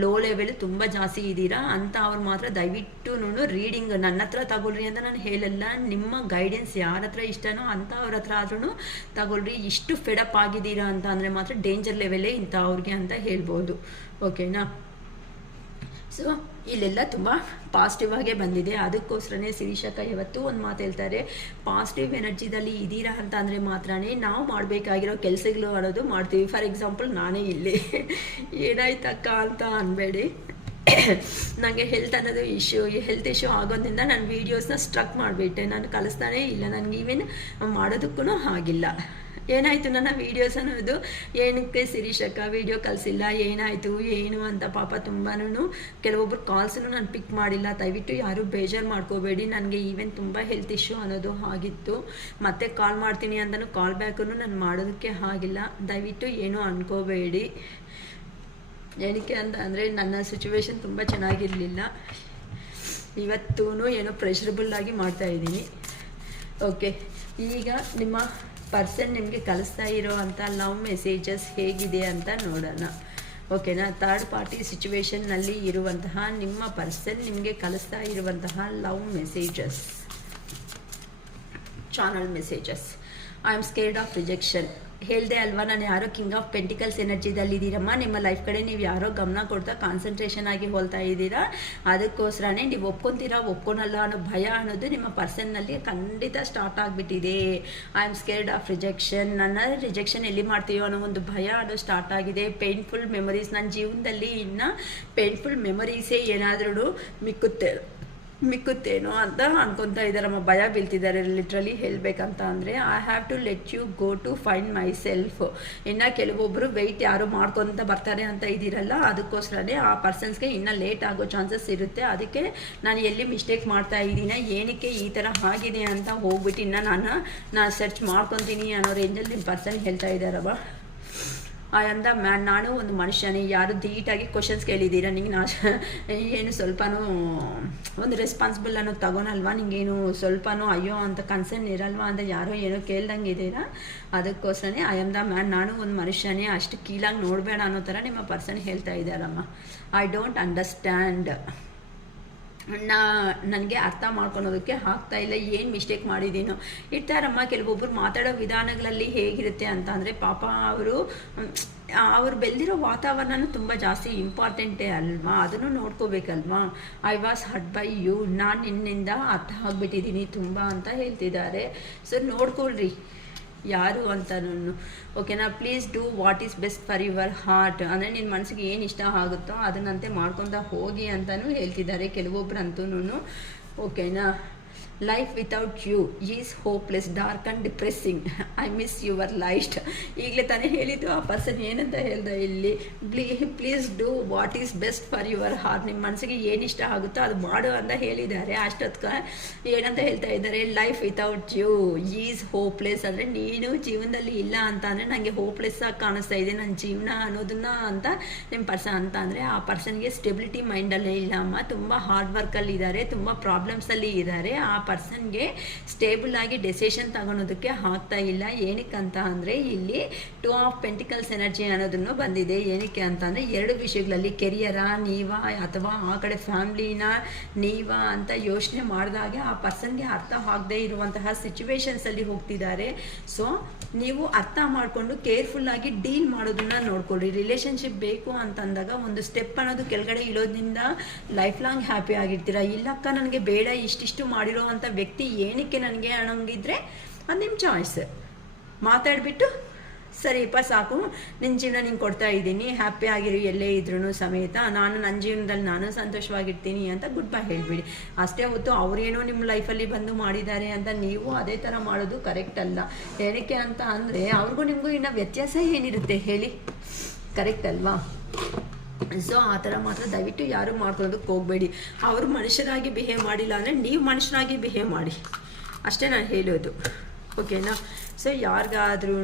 ಲೋ ಲೆವೆಲ್ ತುಂಬ ಜಾಸ್ತಿ ಇದ್ದೀರಾ ಅಂತ ಅವ್ರು ಮಾತ್ರ ದಯವಿಟ್ಟು ರೀಡಿಂಗ್ ನನ್ನ ಹತ್ರ ತಗೊಳ್ರಿ ಅಂತ ನಾನು ಹೇಳಲ್ಲ. ನಿಮ್ಮ ಗೈಡೆನ್ಸ್ ಯಾರ ಹತ್ರ ಇಷ್ಟನೋ ಅಂತ ಅವ್ರ ಹತ್ರ ಆದ್ರೂ ತಗೊಳ್ರಿ. ಇಷ್ಟು ಫೆಡಪ್ ಆಗಿದ್ದೀರಾ ಅಂತ ಅಂದರೆ ಮಾತ್ರ ಡೇಂಜರ್ ಲೆವೆಲೇ ಇಂಥ ಅವ್ರಿಗೆ ಅಂತ ಹೇಳ್ಬೋದು. ಓಕೆನಾ. ಸೊ ಇಲ್ಲೆಲ್ಲ ತುಂಬ ಪಾಸಿಟಿವ್ ಆಗೇ ಬಂದಿದೆ. ಅದಕ್ಕೋಸ್ಕರನೇ ಶಿರೀಷಕ್ಕ ಯಾವತ್ತೂ ಒಂದು ಮಾತು ಹೇಳ್ತಾರೆ, ಪಾಸಿಟಿವ್ ಎನರ್ಜಿದಲ್ಲಿ ಇದ್ದೀರಾ ಅಂತ ಅಂದರೆ ಮಾತ್ರನೇ ನಾವು ಮಾಡಬೇಕಾಗಿರೋ ಕೆಲಸಗಳು ಅನ್ನೋದು ಮಾಡ್ತೀವಿ. ಫಾರ್ ಎಕ್ಸಾಂಪಲ್ ನಾನೇ ಇಲ್ಲಿ ಏನಾಯ್ತಕ್ಕ ಅಂತ ಅನ್ಬೇಡಿ, ನನಗೆ ಹೆಲ್ತ್ ಅನ್ನೋದು ಹೆಲ್ತ್ ಇಶ್ಯೂ ಆಗೋದ್ರಿಂದ ನಾನು ವೀಡಿಯೋಸ್ನ ಸ್ಟ್ರಕ್ ಮಾಡಿಬಿಟ್ಟೆ, ನಾನು ಕಲಿಸ್ತಾನೇ ಇಲ್ಲ, ನನಗೆ ಈವನ್ ಮಾಡೋದಕ್ಕೂ ಆಗಿಲ್ಲ. ಏನಾಯಿತು ನನ್ನ ವೀಡಿಯೋಸ್ ಅನ್ನೋದು, ಏನಕ್ಕೆ ಶಿರೀಷಕ್ಕ ವೀಡಿಯೋ ಕಳಿಸಿಲ್ಲ, ಏನಾಯಿತು ಏನು ಅಂತ ಪಾಪ ತುಂಬಾ ಕೆಲವೊಬ್ರು ಕಾಲ್ಸನ್ನು ನಾನು ಪಿಕ್ ಮಾಡಿಲ್ಲ. ದಯವಿಟ್ಟು ಯಾರೂ ಬೇಜಾರು ಮಾಡ್ಕೋಬೇಡಿ, ನನಗೆ ಈವನ್ ತುಂಬ ಹೆಲ್ತ್ ಇಶ್ಯೂ ಅನ್ನೋದು ಆಗಿತ್ತು. ಮತ್ತೆ ಕಾಲ್ ಮಾಡ್ತೀನಿ ಅಂತಲೂ ಕಾಲ್ ಬ್ಯಾಕನ್ನು ನಾನು ಮಾಡೋದಕ್ಕೆ ಆಗಿಲ್ಲ. ದಯವಿಟ್ಟು ಏನೂ ಅನ್ಕೋಬೇಡಿ. ಏನಕ್ಕೆ ಅಂತ ಅಂದರೆ ನನ್ನ ಸಿಚುವೇಶನ್ ತುಂಬ ಚೆನ್ನಾಗಿರಲಿಲ್ಲ. ಇವತ್ತೂ ಏನೋ ಪ್ರೆಷರಬಲ್ ಆಗಿ ಮಾಡ್ತಾಯಿದ್ದೀನಿ. ಓಕೆ, ಈಗ ನಿಮ್ಮ ಪರ್ಸನ್ ನಿಮಗೆ ಕಲಿಸ್ತಾ ಇರೋ ಅಂಥ ಲವ್ ಮೆಸೇಜಸ್ ಹೇಗಿದೆ ಅಂತ ನೋಡೋಣ. ಓಕೆನಾ? ಥರ್ಡ್ ಪಾರ್ಟಿ ಸಿಚುವೇಶನ್ನಲ್ಲಿ ಇರುವಂತಹ ನಿಮ್ಮ ಪರ್ಸನ್ ನಿಮಗೆ ಕಲಿಸ್ತಾ ಇರುವಂತಹ love messages, channel messages. I am scared of rejection. ಹೇಳಿದೆ ಅಲ್ವಾ, ನಾನು ಯಾರೋ ಕಿಂಗ್ ಆಫ್ ಪೆಂಟಿಕಲ್ಸ್ ಎನರ್ಜಿದಲ್ಲಿದ್ದೀರಮ್ಮ. ನಿಮ್ಮ ಲೈಫ್ ಕಡೆ ನೀವು ಯಾರೋ ಗಮನ ಕೊಡ್ತಾ ಕಾನ್ಸಂಟ್ರೇಷನ್ ಆಗಿ ಹೋಲ್ತಾ ಇದ್ದೀರಾ. ಅದಕ್ಕೋಸ್ಕರನೇ ನೀವು ಒಪ್ಕೊತೀರಾ ಒಪ್ಕೊಳಲ್ಲ ಅನ್ನೋ ಭಯ ಅನ್ನೋದು ನಿಮ್ಮ ಪರ್ಸನ್ನಲ್ಲಿ ಖಂಡಿತ ಸ್ಟಾರ್ಟ್ ಆಗಿಬಿಟ್ಟಿದೆ. I am scared of rejection. ನನ್ನ ರಿಜೆಕ್ಷನ್ ಎಲ್ಲಿ ಮಾಡ್ತೀಯೋ ಅನ್ನೋ ಒಂದು ಭಯ ಅನ್ನೋ ಸ್ಟಾರ್ಟ್ ಆಗಿದೆ. ಪೇನ್ಫುಲ್ ಮೆಮೊರೀಸ್, ನನ್ನ ಜೀವನದಲ್ಲಿ ಇನ್ನು ಪೇನ್ಫುಲ್ ಮೆಮೊರೀಸೇ ಏನಾದರೂ ಮಿಕ್ಕುತ್ತೇನೋ ಅಂತ ಅನ್ಕೊತಾ ಇದ್ದಾರಮ್ಮ. ಭಯ ಬೀಳ್ತಿದ್ದಾರೆ ಲಿಟ್ರಲಿ ಹೇಳಬೇಕಂತ ಅಂದರೆ. I have to let you go to find myself. ಇನ್ನು ಕೆಲವೊಬ್ಬರು ವೆಯ್ಟ್ ಯಾರು ಮಾಡ್ಕೊತ ಬರ್ತಾರೆ ಅಂತ ಇದ್ದೀರಲ್ಲ, ಅದಕ್ಕೋಸ್ಕರನೇ ಆ ಪರ್ಸನ್ಸ್ಗೆ ಇನ್ನೂ ಲೇಟ್ ಆಗೋ ಚಾನ್ಸಸ್ ಇರುತ್ತೆ. ಅದಕ್ಕೆ ನಾನು ಎಲ್ಲಿ ಮಿಸ್ಟೇಕ್ ಮಾಡ್ತಾ ಇದ್ದೀನಿ, ಏನಕ್ಕೆ ಈ ಥರ ಆಗಿದೆ ಅಂತ ಹೋಗ್ಬಿಟ್ಟು ಇನ್ನು ನಾನು ಸರ್ಚ್ ಮಾಡ್ಕೊತೀನಿ ಅನ್ನೋ ರೇಂಜಲ್ಲಿ ನಿಮ್ಮ ಪರ್ಸನ್ ಹೇಳ್ತಾ ಇದ್ದಾರವ. I am the man. ನಾನು ಒಂದು ಮನುಷ್ಯನೇ. ಯಾರು ಧೀಟಾಗಿ ಕ್ವಶನ್ಸ್ ಕೇಳಿದ್ದೀರಾ, ನಿಂಗೆ ಏನು ಸ್ವಲ್ಪನೂ ಒಂದು ರೆಸ್ಪಾನ್ಸಿಬಲ್ ಅನ್ನೋದು ತಗೊಳಲ್ವಾ, ನಿಂಗೇನು ಸ್ವಲ್ಪನೂ ಅಯ್ಯೋ ಅಂತ ಕನ್ಸರ್ನ್ ಇರಲ್ವಾ ಅಂತ ಯಾರೋ ಏನೋ ಕೇಳ್ದಂಗೆ ಇದ್ದೀರಾ. ಅದಕ್ಕೋಸ್ಕರನೇ ಐ ಆಮ್ ದ ಮ್ಯಾನ್, ನಾನು ಒಂದು ಮನುಷ್ಯನೇ, ಅಷ್ಟು ಕೀಳಾಗಿ ನೋಡಬೇಡ ಅನ್ನೋ ಥರ ನಿಮ್ಮ ಪರ್ಸನ್ ಹೇಳ್ತಾ ಇದ್ದಾರಮ್ಮ. I don't understand. ನನಗೆ ಅರ್ಥ ಮಾಡ್ಕೊಳೋದಕ್ಕೆ ಆಗ್ತಾ ಇಲ್ಲ, ಏನು ಮಿಸ್ಟೇಕ್ ಮಾಡಿದ್ದೀನೋ. ಇರ್ತಾರಮ್ಮ ಕೆಲವೊಬ್ಬರು ಮಾತಾಡೋ ವಿಧಾನಗಳಲ್ಲಿ ಹೇಗಿರುತ್ತೆ ಅಂತ ಅಂದರೆ, ಪಾಪ ಅವರು ಬೆಳೆದಿರೋ ವಾತಾವರಣನೂ ತುಂಬ ಜಾಸ್ತಿ ಇಂಪಾರ್ಟೆಂಟೇ ಅಲ್ವಾ, ಅದನ್ನು ನೋಡ್ಕೋಬೇಕಲ್ವಾ. I was hurt by you. ನಾನು ನಿನ್ನಿಂದ ಅರ್ಥ ಆಗಿಬಿಟ್ಟಿದ್ದೀನಿ ತುಂಬ ಅಂತ ಹೇಳ್ತಿದ್ದಾರೆ. ಸೊ ನೋಡ್ಕೊಳ್ರಿ ಯಾರು ಅಂತನೂ. ಓಕೆನಾ? Please do what is best for your heart. ಅಂದರೆ ನಿನ್ನ ಮನಸ್ಸಿಗೆ ಏನು ಇಷ್ಟ ಆಗುತ್ತೋ ಅದನ್ನಂತೆ ಮಾಡ್ಕೊತಾ ಹೋಗಿ ಅಂತಲೂ ಹೇಳ್ತಿದ್ದಾರೆ ಕೆಲವೊಬ್ರಂತೂ. ಓಕೆನಾ? Life without you is hopeless, dark and depressing. I miss your light. ಈಗಲೇ ತಾನೇ ಹೇಳಿದ್ದು ಆ ಪರ್ಸನ್ ಏನಂತ ಹೇಳ್ದೆ ಇಲ್ಲಿ, please do what is best for your heart. ನಿಮ್ಮ ಮನಸ್ಸಿಗೆ ಏನು ಇಷ್ಟ ಆಗುತ್ತೋ ಅದು ಮಾಡು ಅಂತ ಹೇಳಿದ್ದಾರೆ. ಅಷ್ಟೊತ್ತು ಏನಂತ ಹೇಳ್ತಾ ಇದ್ದಾರೆ, life without you is hopeless. ಅಂದರೆ ನೀನು ಜೀವನದಲ್ಲಿ ಇಲ್ಲ ಅಂತ ಅಂದರೆ ನನಗೆ ಹೋಪ್ಲೆಸ್ ಆಗಿ ಕಾಣಿಸ್ತಾ ಇದೆ ನನ್ನ ಜೀವನ ಅನ್ನೋದನ್ನ ಅಂತ ನಿಮ್ಮ ಪರ್ಸನ್ ಅಂತ ಅಂದರೆ, ಆ ಪರ್ಸನ್ಗೆ ಸ್ಟೆಬಿಲಿಟಿ ಮೈಂಡಲ್ಲೇ ಇಲ್ಲ ಅಮ್ಮ. ತುಂಬ ಹಾರ್ಡ್ ವರ್ಕಲ್ಲಿ ಇದ್ದಾರೆ, ತುಂಬ ಪ್ರಾಬ್ಲಮ್ಸಲ್ಲಿ ಇದ್ದಾರೆ. ಆ ಪರ್ಸನ್ಗೆ ಸ್ಟೇಬಲ್ ಆಗಿ ಡೆಸಿಷನ್ ತಗೊಳೋದಕ್ಕೆ ಆಗ್ತಾ ಇಲ್ಲ. ಏನಕ್ಕಂತ ಅಂದರೆ ಇಲ್ಲಿ 2 ಆಫ್ ಪೆಂಟಿಕಲ್ಸ್ ಎನರ್ಜಿ ಅನ್ನೋದನ್ನು ಬಂದಿದೆ. ಏನಕ್ಕೆ ಅಂತ ಅಂದರೆ, 2 ವಿಷಯಗಳಲ್ಲಿ ಕೆರಿಯರಾ ನೀವಾ ಅಥವಾ ಆ ಕಡೆ ಫ್ಯಾಮ್ಲಿನ ನೀವಾ ಅಂತ ಯೋಚನೆ ಮಾಡಿದಾಗ ಆ ಪರ್ಸನ್ಗೆ ಅರ್ಥ ಆಗದೆ ಇರುವಂತಹ ಸಿಚುವೇಶನ್ಸಲ್ಲಿ ಹೋಗ್ತಿದ್ದಾರೆ. ಸೊ ನೀವು ಅರ್ಥ ಮಾಡಿಕೊಂಡು ಕೇರ್ಫುಲ್ಲಾಗಿ ಡೀಲ್ ಮಾಡೋದನ್ನ ನೋಡ್ಕೊಳ್ಳಿ. ರಿಲೇಷನ್ಶಿಪ್ ಬೇಕು ಅಂತಂದಾಗ ಒಂದು ಸ್ಟೆಪ್ ಅನ್ನೋದು ಕೆಳಗಡೆ ಇಳೋದ್ರಿಂದ ಲೈಫ್ ಲಾಂಗ್ ಹ್ಯಾಪಿ ಆಗಿರ್ತೀರ. ಇಲ್ಲಕ್ಕ ನನಗೆ ಬೇಡ ಇಷ್ಟಿಷ್ಟು ಮಾಡಿರೋ ಅಂಥ ವ್ಯಕ್ತಿ ಏನಕ್ಕೆ ನನಗೆ ಅನ್ನೋಂಗಿದ್ರೆ ಅದು ನಿಮ್ಮ ಚಾಯ್ಸ್. ಮಾತಾಡಿಬಿಟ್ಟು ಸರಿಪ್ಪ ಸಾಕು, ನಿನ್ನ ಜೀವನ ನಿಂಗೆ ಕೊಡ್ತಾ ಇದ್ದೀನಿ, ಹ್ಯಾಪಿ ಆಗಿರಿ ಎಲ್ಲೇ ಇದ್ರೂ ಸಮೇತ, ನಾನು ನನ್ನ ಜೀವನದಲ್ಲಿ ನಾನು ಸಂತೋಷವಾಗಿರ್ತೀನಿ ಅಂತ ಗುಡ್ ಬೈ ಹೇಳಿಬಿಡಿ. ಅಷ್ಟೇ ಹೊತ್ತು ಅವರೇನೋ ನಿಮ್ಮ ಲೈಫಲ್ಲಿ ಬಂದು ಮಾಡಿದ್ದಾರೆ ಅಂತ ನೀವು ಅದೇ ಥರ ಮಾಡೋದು ಕರೆಕ್ಟ್ ಅಲ್ಲ. ಏನಕ್ಕೆ ಅಂತ ಅಂದರೆ ಅವ್ರಿಗೂ ನಿಮಗೂ ಇನ್ನೂ ವ್ಯತ್ಯಾಸ ಏನಿರುತ್ತೆ ಹೇಳಿ, ಕರೆಕ್ಟ್ ಅಲ್ವಾ? ಸೊ ಆ ಥರ ಮಾತ್ರ ದಯವಿಟ್ಟು ಯಾರು ಮಾಡ್ಕೊಳ್ಳೋದಕ್ಕೆ ಹೋಗಬೇಡಿ. ಅವರು ಮನುಷ್ಯರಾಗಿ ಬಿಹೇವ್ ಮಾಡಿಲ್ಲ ಅಂದರೆ ನೀವು ಮನುಷ್ಯರಾಗಿ ಬಿಹೇವ್ ಮಾಡಿ, ಅಷ್ಟೇ ನಾನು ಹೇಳೋದು. ಓಕೆನಾ? ಸೊ ಯಾರಿಗಾದ್ರೂ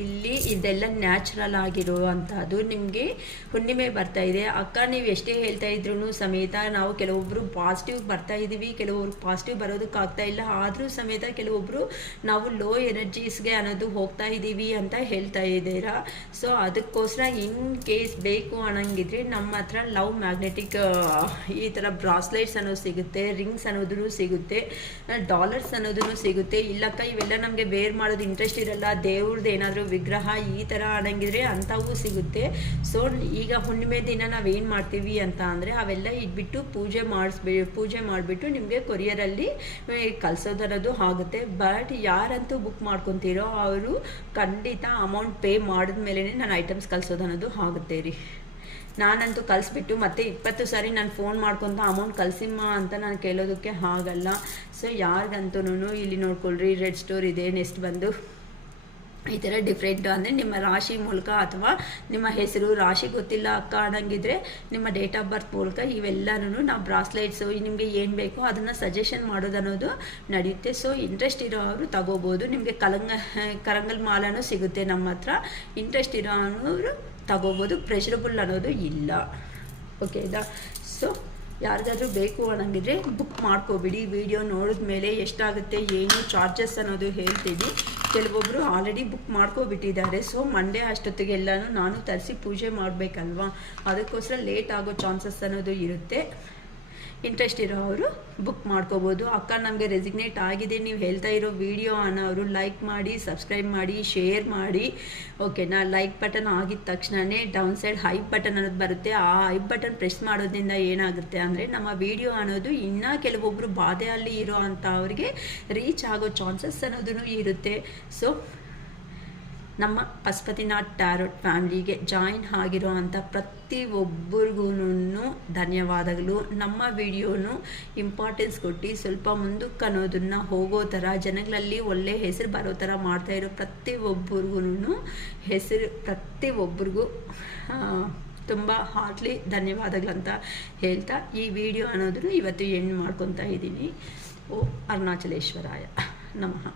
ಇಲ್ಲಿ ಇದೆಲ್ಲ ನ್ಯಾಚುರಲ್ ಆಗಿರುವಂಥದ್ದು. ನಿಮಗೆ ಹುಣ್ಣಿಮೆ ಬರ್ತಾ ಇದೆ ಅಕ್ಕ, ನೀವು ಎಷ್ಟೇ ಹೇಳ್ತಾ ಇದ್ರೂ ಸಮೇತ ನಾವು ಕೆಲವೊಬ್ಬರು ಪಾಸಿಟಿವ್ ಬರ್ತಾ ಇದ್ದೀವಿ, ಕೆಲವೊಬ್ರು ಪಾಸಿಟಿವ್ ಬರೋದಕ್ಕಾಗ್ತಾ ಇಲ್ಲ. ಆದರೂ ಸಮೇತ ಕೆಲವೊಬ್ಬರು ನಾವು ಲೋ ಎನರ್ಜೀಸ್ಗೆ ಅನ್ನೋದು ಹೋಗ್ತಾ ಇದ್ದೀವಿ ಅಂತ ಹೇಳ್ತಾ ಇದ್ದೀರಾ. ಸೊ ಅದಕ್ಕೋಸ್ಕರ ಇನ್ ಕೇಸ್ ಬೇಕು ಅನ್ನೋಂಗಿದ್ರೆ ನಮ್ಮ ಹತ್ರ ಲವ್ ಮ್ಯಾಗ್ನೆಟಿಕ್ ಈ ಥರ ಬ್ರಾಸ್ಲೆಟ್ಸ್ ಅನ್ನೋದು ಸಿಗುತ್ತೆ, ರಿಂಗ್ಸ್ ಅನ್ನೋದೂ ಸಿಗುತ್ತೆ, ಡಾಲರ್ಸ್ ಅನ್ನೋದೂ ಸಿಗುತ್ತೆ. ಇಲ್ಲಕ್ಕ ಇವೆಲ್ಲ ನಮಗೆ ವೇರ್ ಮಾಡೋದು ಇಂಟ್ರೆಸ್ಟ್ ಇರಲ್ಲ, ದೇವ್ರದ್ದು ಏನಾದರೂ ವಿಗ್ರಹ ಈ ಥರ ಅನ್ನಂಗಿದ್ರೆ ಅಂಥವು ಸಿಗುತ್ತೆ. ಸೊ ಈಗ ಹುಣ್ಣಿಮೆ ದಿನ ನಾವೇನು ಮಾಡ್ತೀವಿ ಅಂತ ಅಂದರೆ ಅವೆಲ್ಲ ಇಟ್ಬಿಟ್ಟು ಪೂಜೆ ಮಾಡಿಬಿಟ್ಟು ನಿಮಗೆ ಕೊರಿಯರಲ್ಲಿ ಕಳಿಸೋದನ್ನೋದು ಆಗುತ್ತೆ. ಬಟ್ ಯಾರಂತೂ ಬುಕ್ ಮಾಡ್ಕೊತೀರೋ ಅವರು ಖಂಡಿತ ಅಮೌಂಟ್ ಪೇ ಮಾಡಿದ್ಮೇಲೆ ನಾನು ಐಟಮ್ಸ್ ಕಳಿಸೋದನ್ನೋದು ಆಗುತ್ತೆ ರೀ. ನಾನಂತೂ ಕಳಿಸ್ಬಿಟ್ಟು ಮತ್ತೆ 20 ಸಾರಿ ನಾನು ಫೋನ್ ಮಾಡ್ಕೊತ ಅಮೌಂಟ್ ಕಳಿಸಿಮ್ಮ ಅಂತ ನಾನು ಕೇಳೋದಕ್ಕೆ ಆಗಲ್ಲ. ಸೊ ಯಾರಿಗಂತೂ ಇಲ್ಲಿ ನೋಡ್ಕೊಳ್ರಿ, ರೆಡ್ ಸ್ಟೋರ್ ಇದೆ, ನೆಕ್ಸ್ಟ್ ಬಂದು ಈ ಥರ ಡಿಫ್ರೆಂಟು ಅಂದರೆ ನಿಮ್ಮ ರಾಶಿ ಮೂಲಕ ಅಥವಾ ನಿಮ್ಮ ಹೆಸರು ರಾಶಿ ಗೊತ್ತಿಲ್ಲ ಅಕ್ಕ ಅನ್ನಂಗಿದ್ರೆ ನಿಮ್ಮ ಡೇಟ್ ಆಫ್ ಬರ್ತ್ ಮೂಲಕ ಇವೆಲ್ಲನೂ ನಾವು ಬ್ರಾಸ್ಲೆಟ್ಸು ನಿಮಗೆ ಏನು ಬೇಕೋ ಅದನ್ನು ಸಜೆಷನ್ ಮಾಡೋದನ್ನೋದು ನಡೆಯುತ್ತೆ. ಸೊ ಇಂಟ್ರೆಸ್ಟ್ ಇರೋರು ತಗೋಬೋದು. ನಿಮಗೆ ಕರಂಗಲ್ ಮಾಲನೂ ಸಿಗುತ್ತೆ ನಮ್ಮ ಹತ್ರ. ಇಂಟ್ರೆಸ್ಟ್ ಇರೋರು ತಗೋಬೋದು, ಪ್ರೆಷರಬಲ್ ಅನ್ನೋದು ಇಲ್ಲ. ಓಕೆನಾ? ಸೊ ಯಾರಿಗಾದ್ರೂ ಬೇಕು ಅನ್ನಂಗಿದ್ರೆ ಬುಕ್ ಮಾಡ್ಕೋಬಿಡಿ. ವಿಡಿಯೋ ನೋಡಿದ ಮೇಲೆ ಎಷ್ಟಾಗುತ್ತೆ ಏನು ಚಾರ್ಜಸ್ ಅನ್ನೋದು ಹೇಳ್ತೀನಿ. ಕೆಲವೊಬ್ಬರು ಆಲ್ರೆಡಿ ಬುಕ್ ಮಾಡ್ಕೊಬಿಟ್ಟಿದ್ದಾರೆ. ಸೊ ಮಂಡೇ ಅಷ್ಟೊತ್ತಿಗೆಲ್ಲನೂ ನಾನು ತರಿಸಿ ಪೂಜೆ ಮಾಡಬೇಕಲ್ವಾ, ಅದಕ್ಕೋಸ್ಕರ ಲೇಟ್ ಆಗೋ ಚಾನ್ಸಸ್ ಅನ್ನೋದು ಇರುತ್ತೆ. ಇಂಟ್ರೆಸ್ಟ್ ಇರೋವರು ಬುಕ್ ಮಾಡ್ಕೋಬೋದು. ಅಕ್ಕ ನಮಗೆ ರೆಸಿಗ್ನೇಟ್ ಆಗಿದೆ ನೀವು ಹೇಳ್ತಾ ಇರೋ ವಿಡಿಯೋ ಅನ್ನೋರು ಲೈಕ್ ಮಾಡಿ, ಸಬ್ಸ್ಕ್ರೈಬ್ ಮಾಡಿ, ಶೇರ್ ಮಾಡಿ. ಓಕೆನಾ? ಲೈಕ್ ಬಟನ್ ಆಗಿದ ತಕ್ಷಣವೇ ಡೌನ್ ಸೈಡ್ ಹೈ ಬಟನ್ ಅನ್ನೋದು ಬರುತ್ತೆ. ಆ ಹೈ ಬಟನ್ ಪ್ರೆಸ್ ಮಾಡೋದ್ರಿಂದ ಏನಾಗುತ್ತೆ ಅಂದರೆ ನಮ್ಮ ವಿಡಿಯೋ ಅನ್ನೋದು ಇನ್ನೂ ಕೆಲವೊಬ್ಬರು ಬಾಧೆಯಲ್ಲಿ ಇರೋ ಅಂಥವ್ರಿಗೆ ರೀಚ್ ಆಗೋ ಚಾನ್ಸಸ್ ಅನ್ನೋದೂ ಇರುತ್ತೆ. ಸೊ ನಮ್ಮ ಪಶುಪತಿನಾಥ್ ಟ್ಯಾರೋಟ್ ಫ್ಯಾಮ್ಲಿಗೆ ಜಾಯಿನ್ ಆಗಿರೋ ಅಂಥ ಪ್ರತಿಯೊಬ್ಬರಿಗೂ ಧನ್ಯವಾದಗಳು. ನಮ್ಮ ವಿಡಿಯೋನು ಇಂಪಾರ್ಟೆನ್ಸ್ ಕೊಟ್ಟು ಸ್ವಲ್ಪ ಮುಂದಕ್ಕೆ ಅನ್ನೋದನ್ನು ಹೋಗೋ ಥರ ಜನಗಳಲ್ಲಿ ಒಳ್ಳೆ ಹೆಸರು ಬರೋ ಥರ ಮಾಡ್ತಾಯಿರೋ ಪ್ರತಿಯೊಬ್ಬರಿಗೂ ತುಂಬ ಹಾರ್ಟ್ಲಿ ಧನ್ಯವಾದಗಳಂತ ಹೇಳ್ತಾ ಈ ವಿಡಿಯೋ ಅನ್ನೋದನ್ನು ಇವತ್ತು ಎಂಡ್ ಮಾಡ್ಕೊತಾ ಇದ್ದೀನಿ. ಓ ಅರುಣಾಚಲೇಶ್ವರಾಯ ನಮಃ.